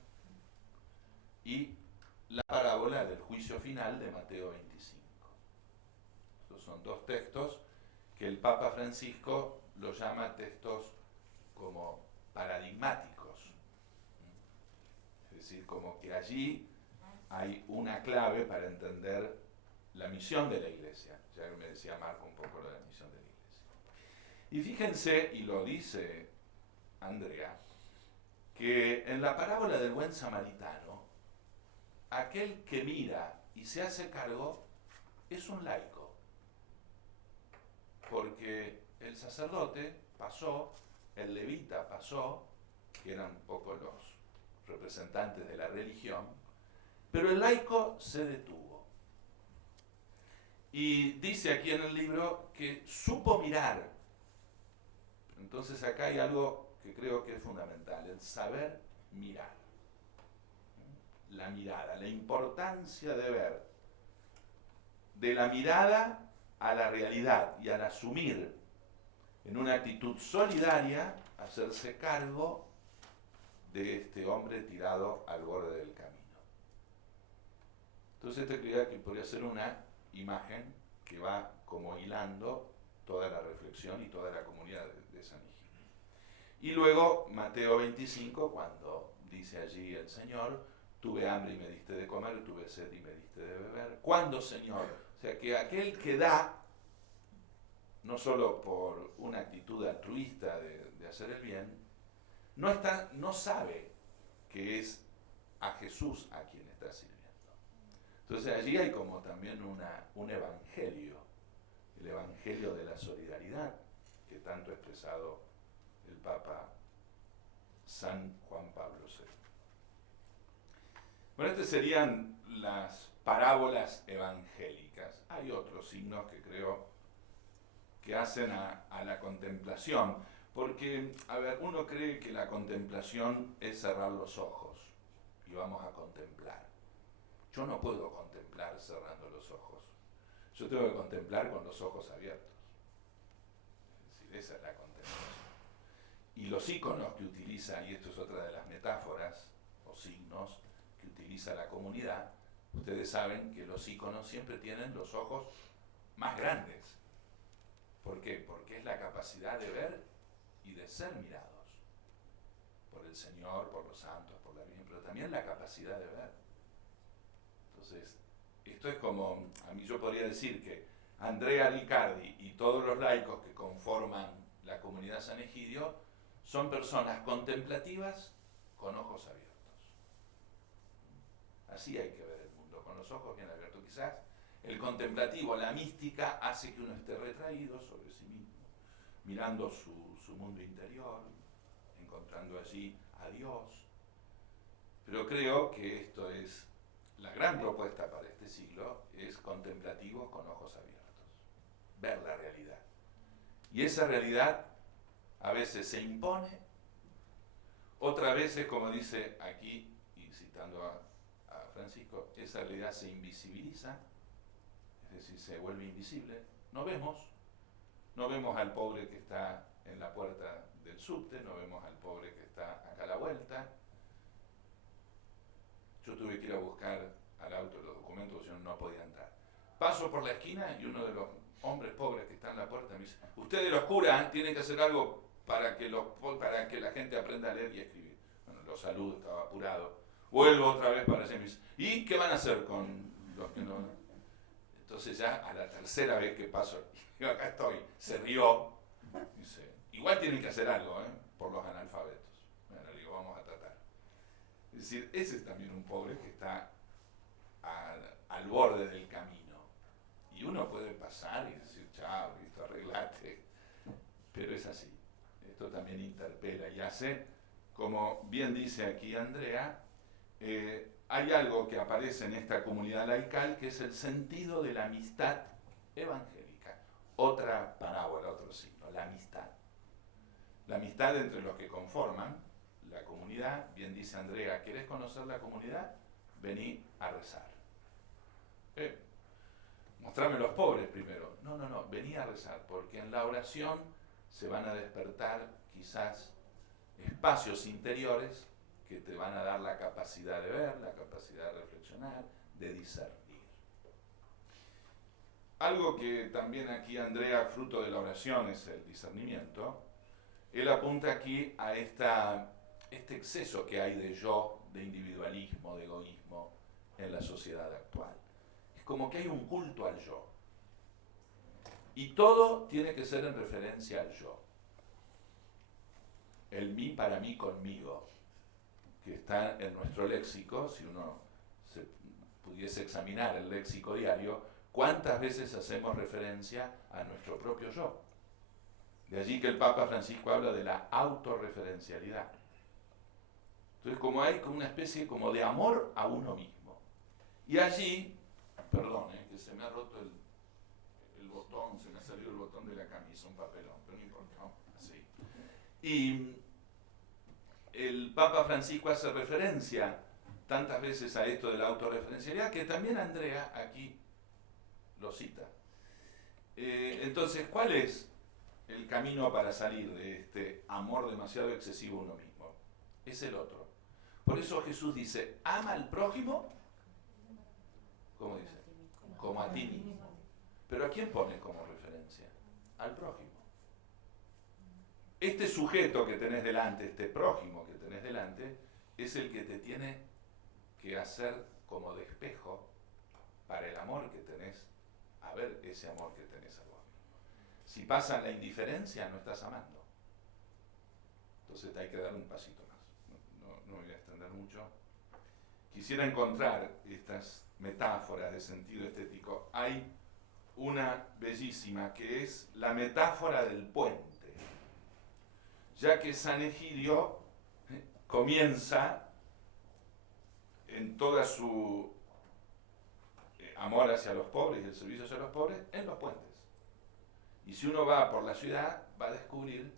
y la parábola del juicio final de Mateo 25. Estos son dos textos que el Papa Francisco los llama textos como paradigmáticos. Es decir, como que allí hay una clave para entender la misión de la Iglesia. Ya me decía Marco un poco lo de la misión de la Iglesia. Y fíjense, y lo dice Andrea, que en la parábola del buen samaritano, aquel que mira y se hace cargo es un laico. Porque el sacerdote pasó, el levita pasó, que eran un poco los representantes de la religión, pero el laico se detuvo. Y dice aquí en el libro que supo mirar. Entonces acá hay algo que creo que es fundamental, el saber mirar. La mirada, la importancia de ver. De la mirada a la realidad y al asumir en una actitud solidaria, hacerse cargo de este hombre tirado al borde del camino. Entonces esta creía que podría ser una imagen que va como hilando toda la reflexión y toda la comunidad de San Egidio. Y luego Mateo 25, cuando dice allí el Señor: tuve hambre y me diste de comer, tuve sed y me diste de beber. ¿Cuándo, Señor? O sea, que aquel que da, no solo por una actitud altruista de hacer el bien, no sabe que es a Jesús a quien está sirviendo. Entonces allí hay como también un evangelio, el evangelio de la solidaridad, que tanto ha expresado el Papa San Juan Pablo II. Bueno, estas serían las parábolas evangélicas. Hay otros signos que creo que hacen a la contemplación, porque, a ver, uno cree que la contemplación es cerrar los ojos y vamos a contemplar. Yo no puedo contemplar cerrando los ojos. Yo tengo que contemplar con los ojos abiertos. Es decir, esa es la contemplación. Y los iconos que utiliza, y esto es otra de las metáforas o signos que utiliza la comunidad, ustedes saben que los iconos siempre tienen los ojos más grandes. ¿Por qué? Porque es la capacidad de ver y de ser mirados por el Señor, por los santos, por la Virgen, pero también la capacidad de ver. Entonces, esto es como, a mí yo podría decir que Andrea Riccardi y todos los laicos que conforman la comunidad San Egidio son personas contemplativas con ojos abiertos. Así hay que ver el mundo, con los ojos bien abiertos. Quizás el contemplativo, la mística, hace que uno esté retraído sobre sí mismo, mirando su mundo interior, encontrando allí a Dios. Pero creo que esto es la gran propuesta para este siglo, es contemplativos con ojos abiertos, ver la realidad. Y esa realidad a veces se impone, otras veces, como dice aquí, y citando a Francisco, esa realidad se invisibiliza, es decir, se vuelve invisible. No vemos al pobre que está en la puerta del subte, no vemos al pobre que está acá a la vuelta. Yo tuve que ir a buscar al auto los documentos, porque yo no podía entrar. Paso por la esquina y uno de los hombres pobres que está en la puerta me dice: ustedes los curas tienen que hacer algo para que la gente aprenda a leer y escribir. Bueno, lo saludo, estaba apurado. Vuelvo otra vez para allá y me dice: ¿y qué van a hacer con los que no? Entonces ya a la tercera vez que paso, yo acá estoy, se rió, dice: igual tienen que hacer algo, por los analfabetos. Bueno, le digo, vamos a tratar. Es decir, ese es también un pobre que está al borde del camino. Y uno puede pasar y decir: chao, listo, arreglate. Pero es así. Esto también interpela y hace, como bien dice aquí Andrea, hay algo que aparece en esta comunidad laical que es el sentido de la amistad evangélica. Otra parábola, otro signo, la amistad. La amistad entre los que conforman la comunidad. Bien dice Andrea: ¿querés conocer la comunidad? Vení a rezar. Mostrame los pobres primero. No, vení a rezar, porque en la oración se van a despertar quizás espacios interiores que te van a dar la capacidad de ver, la capacidad de reflexionar, de discernir. Algo que también aquí Andrea, fruto de la oración, es el discernimiento. Él apunta aquí a este exceso que hay de yo, de individualismo, de egoísmo en la sociedad actual. Es como que hay un culto al yo. Y todo tiene que ser en referencia al yo. El mí, para mí, conmigo, que está en nuestro léxico. Si uno se pudiese examinar el léxico diario, ¿cuántas veces hacemos referencia a nuestro propio yo? De allí que el Papa Francisco habla de la autorreferencialidad. Entonces, como hay una especie como de amor a uno mismo. Y allí, perdón, que se me ha roto el botón, se me ha salido el botón de la camisa, un papelón, pero no importa, ¿no? Así. Y el Papa Francisco hace referencia tantas veces a esto de la autorreferencialidad, que también Andrea aquí lo cita. Entonces, ¿cuál es el camino para salir de este amor demasiado excesivo a uno mismo? Es el otro. Por eso Jesús dice, ama al prójimo, ¿cómo dice? Como a ti mismo. Pero ¿a quién pone como referencia? Al prójimo. Este sujeto que tenés delante, este prójimo que tenés delante, es el que te tiene que hacer como de espejo para el amor que tenés, a ver ese amor que tenés a vos. Si pasa la indiferencia, no estás amando. Entonces hay que dar un pasito más. No me voy a extender mucho. Quisiera encontrar estas metáforas de sentido estético. Hay una bellísima que es la metáfora del puente, ya que San Egidio comienza en toda su amor hacia los pobres y el servicio hacia los pobres en los puentes. Y si uno va por la ciudad, va a descubrir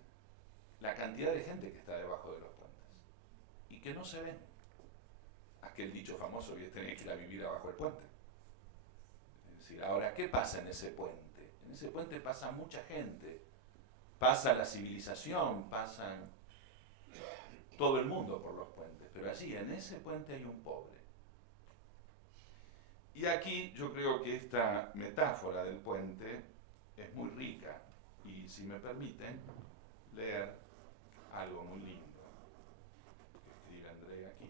la cantidad de gente que está debajo de los puentes y que no se ven. Aquel dicho famoso que es tener que ir a vivir abajo del puente. Es decir, ahora, ¿qué pasa en ese puente? En ese puente pasa mucha gente, pasa la civilización, pasan todo el mundo por los puentes, pero allí en ese puente hay un pobre. Y aquí yo creo que esta metáfora del puente es muy rica y si me permiten leer algo muy lindo que escribe Andrea aquí.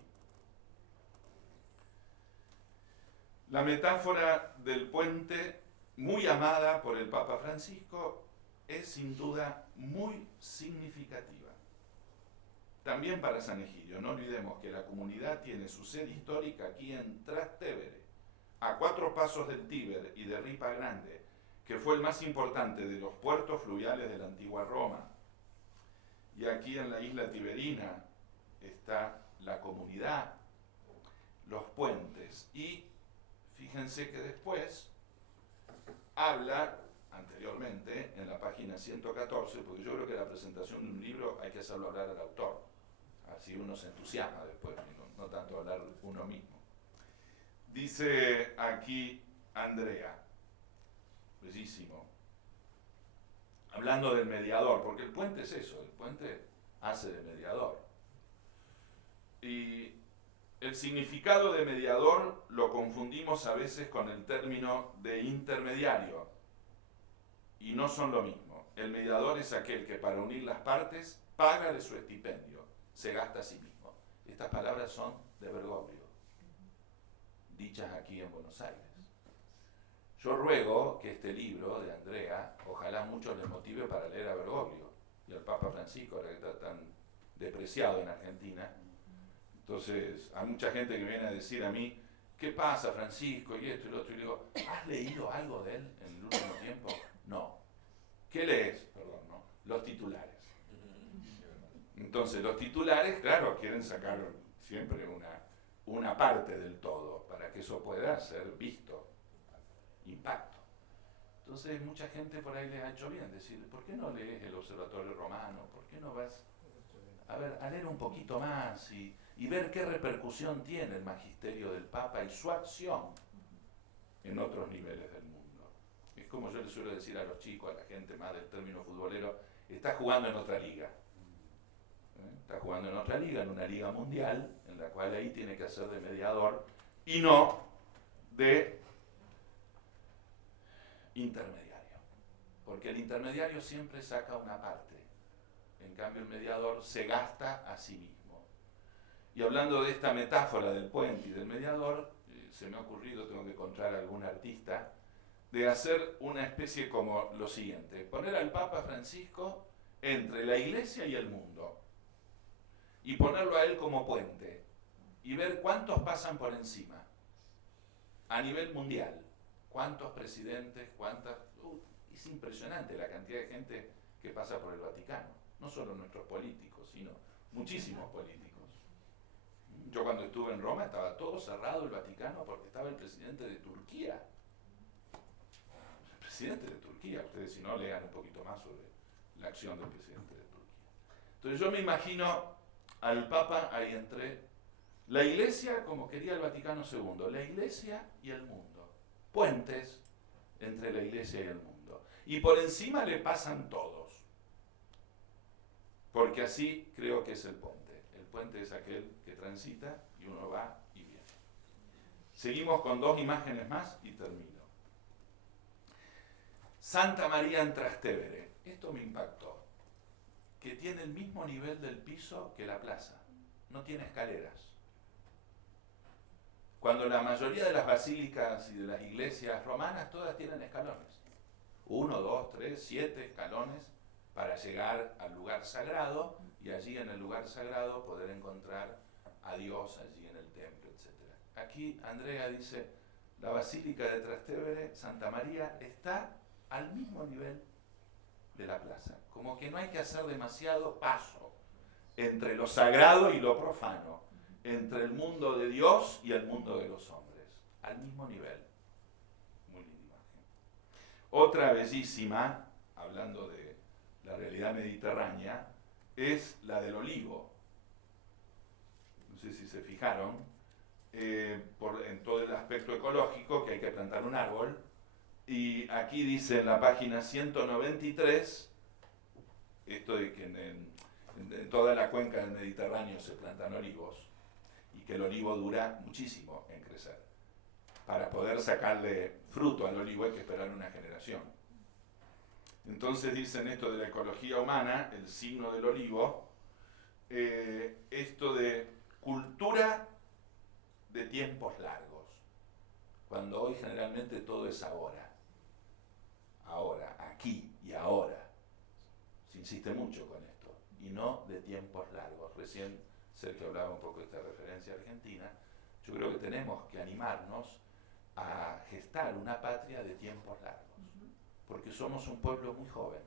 La metáfora del puente, muy amada por el Papa Francisco, es sin duda muy significativa. También para San Egidio, no olvidemos que la comunidad tiene su sede histórica aquí en Trastevere, a 4 pasos del Tíber y de Ripa Grande, que fue el más importante de los puertos fluviales de la antigua Roma. Y aquí en la isla tiberina está la comunidad, los puentes. Y fíjense que después habla, anteriormente, en la página 114, porque yo creo que la presentación de un libro hay que hacerlo hablar al autor. Así uno se entusiasma después, no tanto hablar uno mismo. Dice aquí Andrea, bellísimo, hablando del mediador, porque el puente es eso, el puente hace de mediador. Y el significado de mediador lo confundimos a veces con el término de intermediario, y no son lo mismo. El mediador es aquel que para unir las partes paga de su estipendio, se gasta a sí mismo. Estas palabras son de Bergoglio, dichas aquí en Buenos Aires. Yo ruego que este libro de Andrea, ojalá muchos les motive para leer a Bergoglio y al Papa Francisco, ahora que está tan despreciado en Argentina. Entonces, hay mucha gente que viene a decir a mí, ¿qué pasa, Francisco? Y esto y lo otro. Y le digo, ¿has leído algo de él en el último tiempo? No. ¿Qué lees? Perdón, no. Los titulares. Entonces, los titulares, claro, quieren sacar siempre una parte del todo para que eso pueda ser visto. Impacto. Entonces, mucha gente por ahí les ha hecho bien decir, ¿por qué no lees el Observatorio Romano? ¿Por qué no vas a leer un poquito más y ver qué repercusión tiene el magisterio del Papa y su acción en otros niveles del mundo? Es como yo les suelo decir a los chicos, a la gente más del término futbolero, está jugando en otra liga. Está jugando en otra liga, en una liga mundial, en la cual ahí tiene que hacer de mediador y no de intermediario. Porque el intermediario siempre saca una parte. En cambio, el mediador se gasta a sí mismo. Y hablando de esta metáfora del puente y del mediador, se me ha ocurrido, tengo que encontrar algún artista, de hacer una especie como lo siguiente: poner al Papa Francisco entre la Iglesia y el mundo, y ponerlo a él como puente, y ver cuántos pasan por encima, a nivel mundial, cuántos presidentes, es impresionante la cantidad de gente que pasa por el Vaticano, no solo nuestros políticos, sino muchísimos políticos. Yo cuando estuve en Roma estaba todo cerrado el Vaticano porque estaba el presidente de Turquía. El presidente de Turquía, ustedes si no lean un poquito más sobre la acción del presidente de Turquía. Entonces yo me imagino al Papa ahí entre la Iglesia, como quería el Vaticano II, la Iglesia y el mundo. Puentes entre la Iglesia y el mundo. Y por encima le pasan todos. Porque así creo que es el puente. El puente es aquel que transita y uno va y viene. Seguimos con 2 imágenes más y termino. Santa María en Trastevere. Esto me impactó. Que tiene el mismo nivel del piso que la plaza. No tiene escaleras. Cuando la mayoría de las basílicas y de las iglesias romanas todas tienen escalones. 1, 2, 3, 7 escalones para llegar al lugar sagrado y allí en el lugar sagrado poder encontrar a Dios allí en el templo, etc. Aquí Andrea dice, la Basílica de Trastevere, Santa María, está al mismo nivel de la plaza. Como que no hay que hacer demasiado paso entre lo sagrado y lo profano, entre el mundo de Dios y el mundo de los hombres, al mismo nivel. Muy linda imagen. Otra bellísima, hablando de la realidad mediterránea, es la del olivo. No sé si se fijaron, en todo el aspecto ecológico, que hay que plantar un árbol. Y aquí dice en la página 193, esto de que en toda la cuenca del Mediterráneo se plantan olivos y que el olivo dura muchísimo en crecer. Para poder sacarle fruto al olivo hay que esperar una generación. Entonces dicen esto de la ecología humana, el signo del olivo, esto de cultura de tiempos largos, cuando hoy generalmente todo es ahora, aquí y ahora. Se insiste mucho con esto, y no de tiempos largos. Recién Sergio hablaba un poco de esta referencia argentina. Yo creo que tenemos que animarnos a gestar una patria de tiempos largos, porque somos un pueblo muy joven,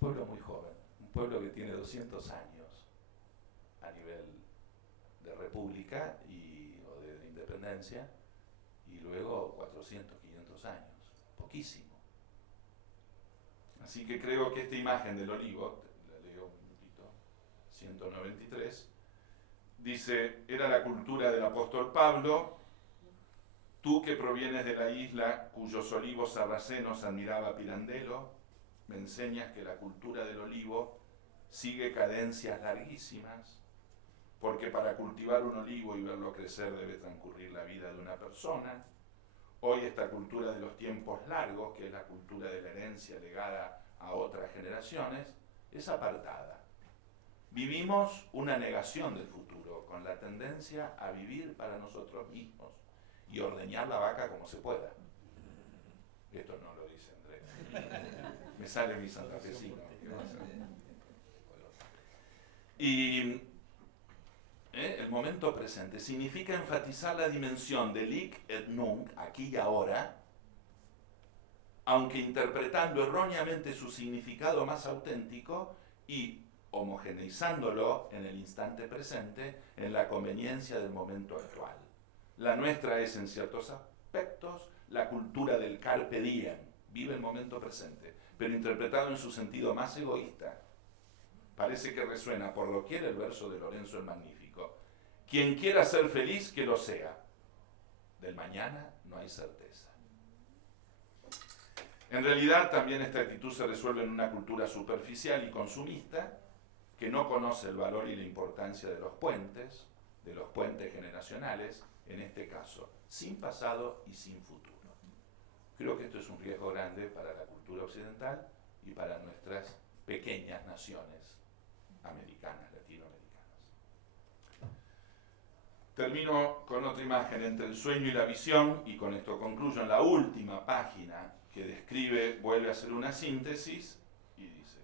un pueblo que tiene 200 años a nivel de república o de independencia, y luego 400, 500 años, poquísimo. Así que creo que esta imagen del olivo, la leo un minutito, 193, dice, era la cultura del apóstol Pablo. Tú que provienes de la isla cuyos olivos sarracenos admiraba Pirandello, me enseñas que la cultura del olivo sigue cadencias larguísimas, porque para cultivar un olivo y verlo crecer debe transcurrir la vida de una persona. Hoy esta cultura de los tiempos largos, que es la cultura de la herencia legada a otras generaciones, es apartada. Vivimos una negación del futuro, con la tendencia a vivir para nosotros mismos y ordeñar la vaca como se pueda. Esto no lo dice Andrés. Me sale mi santafesino. Y el momento presente significa enfatizar la dimensión del hic et nunc, aquí y ahora, aunque interpretando erróneamente su significado más auténtico y homogeneizándolo en el instante presente, en la conveniencia del momento actual. La nuestra es, en ciertos aspectos, la cultura del carpe diem, vive el momento presente, pero interpretado en su sentido más egoísta. Parece que resuena por doquier el verso de Lorenzo el Magnífico. Quien quiera ser feliz, que lo sea. Del mañana no hay certeza. En realidad, también esta actitud se resuelve en una cultura superficial y consumista, que no conoce el valor y la importancia de los puentes generacionales, en este caso, sin pasado y sin futuro. Creo que esto es un riesgo grande para la cultura occidental y para nuestras pequeñas naciones americanas, latinoamericanas. Termino con otra imagen, entre el sueño y la visión, y con esto concluyo en la última página que describe, vuelve a hacer una síntesis, y dice: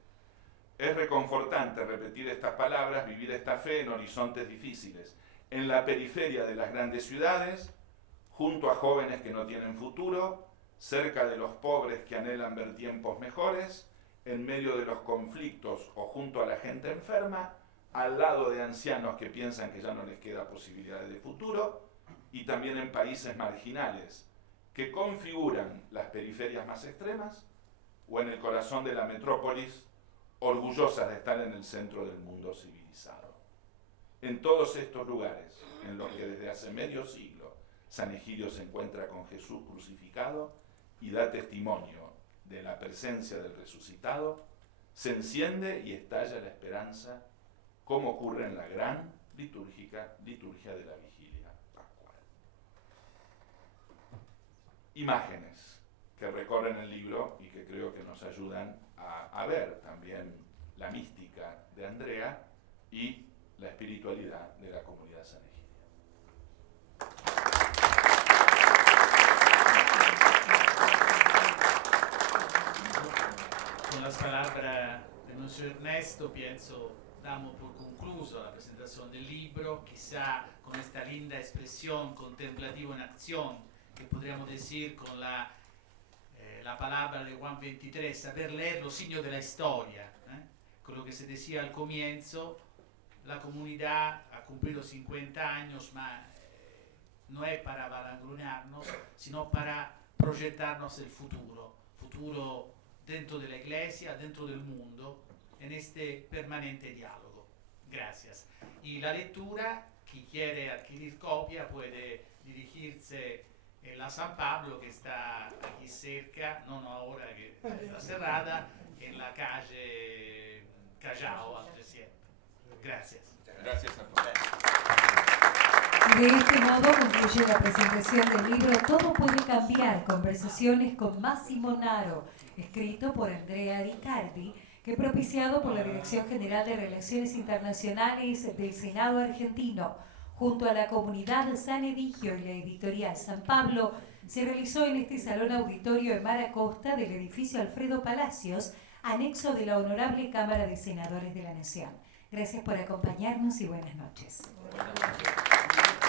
es reconfortante repetir estas palabras, vivir esta fe en horizontes difíciles, en la periferia de las grandes ciudades, junto a jóvenes que no tienen futuro, cerca de los pobres que anhelan ver tiempos mejores, en medio de los conflictos o junto a la gente enferma, al lado de ancianos que piensan que ya no les queda posibilidades de futuro, y también en países marginales que configuran las periferias más extremas o en el corazón de la metrópolis, orgullosas de estar en el centro del mundo civilizado. En todos estos lugares, en los que desde hace medio siglo San Egidio se encuentra con Jesús crucificado y da testimonio de la presencia del resucitado, se enciende y estalla la esperanza como ocurre en la gran liturgia de la vigilia pascual. Imágenes que recorren el libro y que creo que nos ayudan a ver también la mística de Andrea y la espiritualidad de la comunidad sanegídia. Con las palabras de Monsieur Ernesto, pienso, damos por concluso la presentación del libro, quizá con esta linda expresión contemplativo en acción, que podríamos decir con la palabra de Juan 23, saber leer los signos de la historia. Con lo que se decía al comienzo, la comunidad ha cumplido 50 años, no es para vanagloriarnos, sino para proyectarnos el futuro dentro de la iglesia, dentro del mundo, en este permanente diálogo. Gracias. Y la lectura, quien quiere adquirir copia puede dirigirse en la San Pablo, que está aquí cerca, no ahora que está cerrada, en la calle Callao, al 300. Gracias. Gracias a todos. De este modo concluye la presentación del libro Todo puede cambiar, conversaciones con Massimo Naro, escrito por Andrea Riccardi, que propiciado por la Dirección General de Relaciones Internacionales del Senado argentino, junto a la comunidad San Edigio y la editorial San Pablo, se realizó en este salón auditorio en Mar Acosta del edificio Alfredo Palacios, anexo de la Honorable Cámara de Senadores de la Nación. Gracias por acompañarnos y buenas noches. Buenas noches.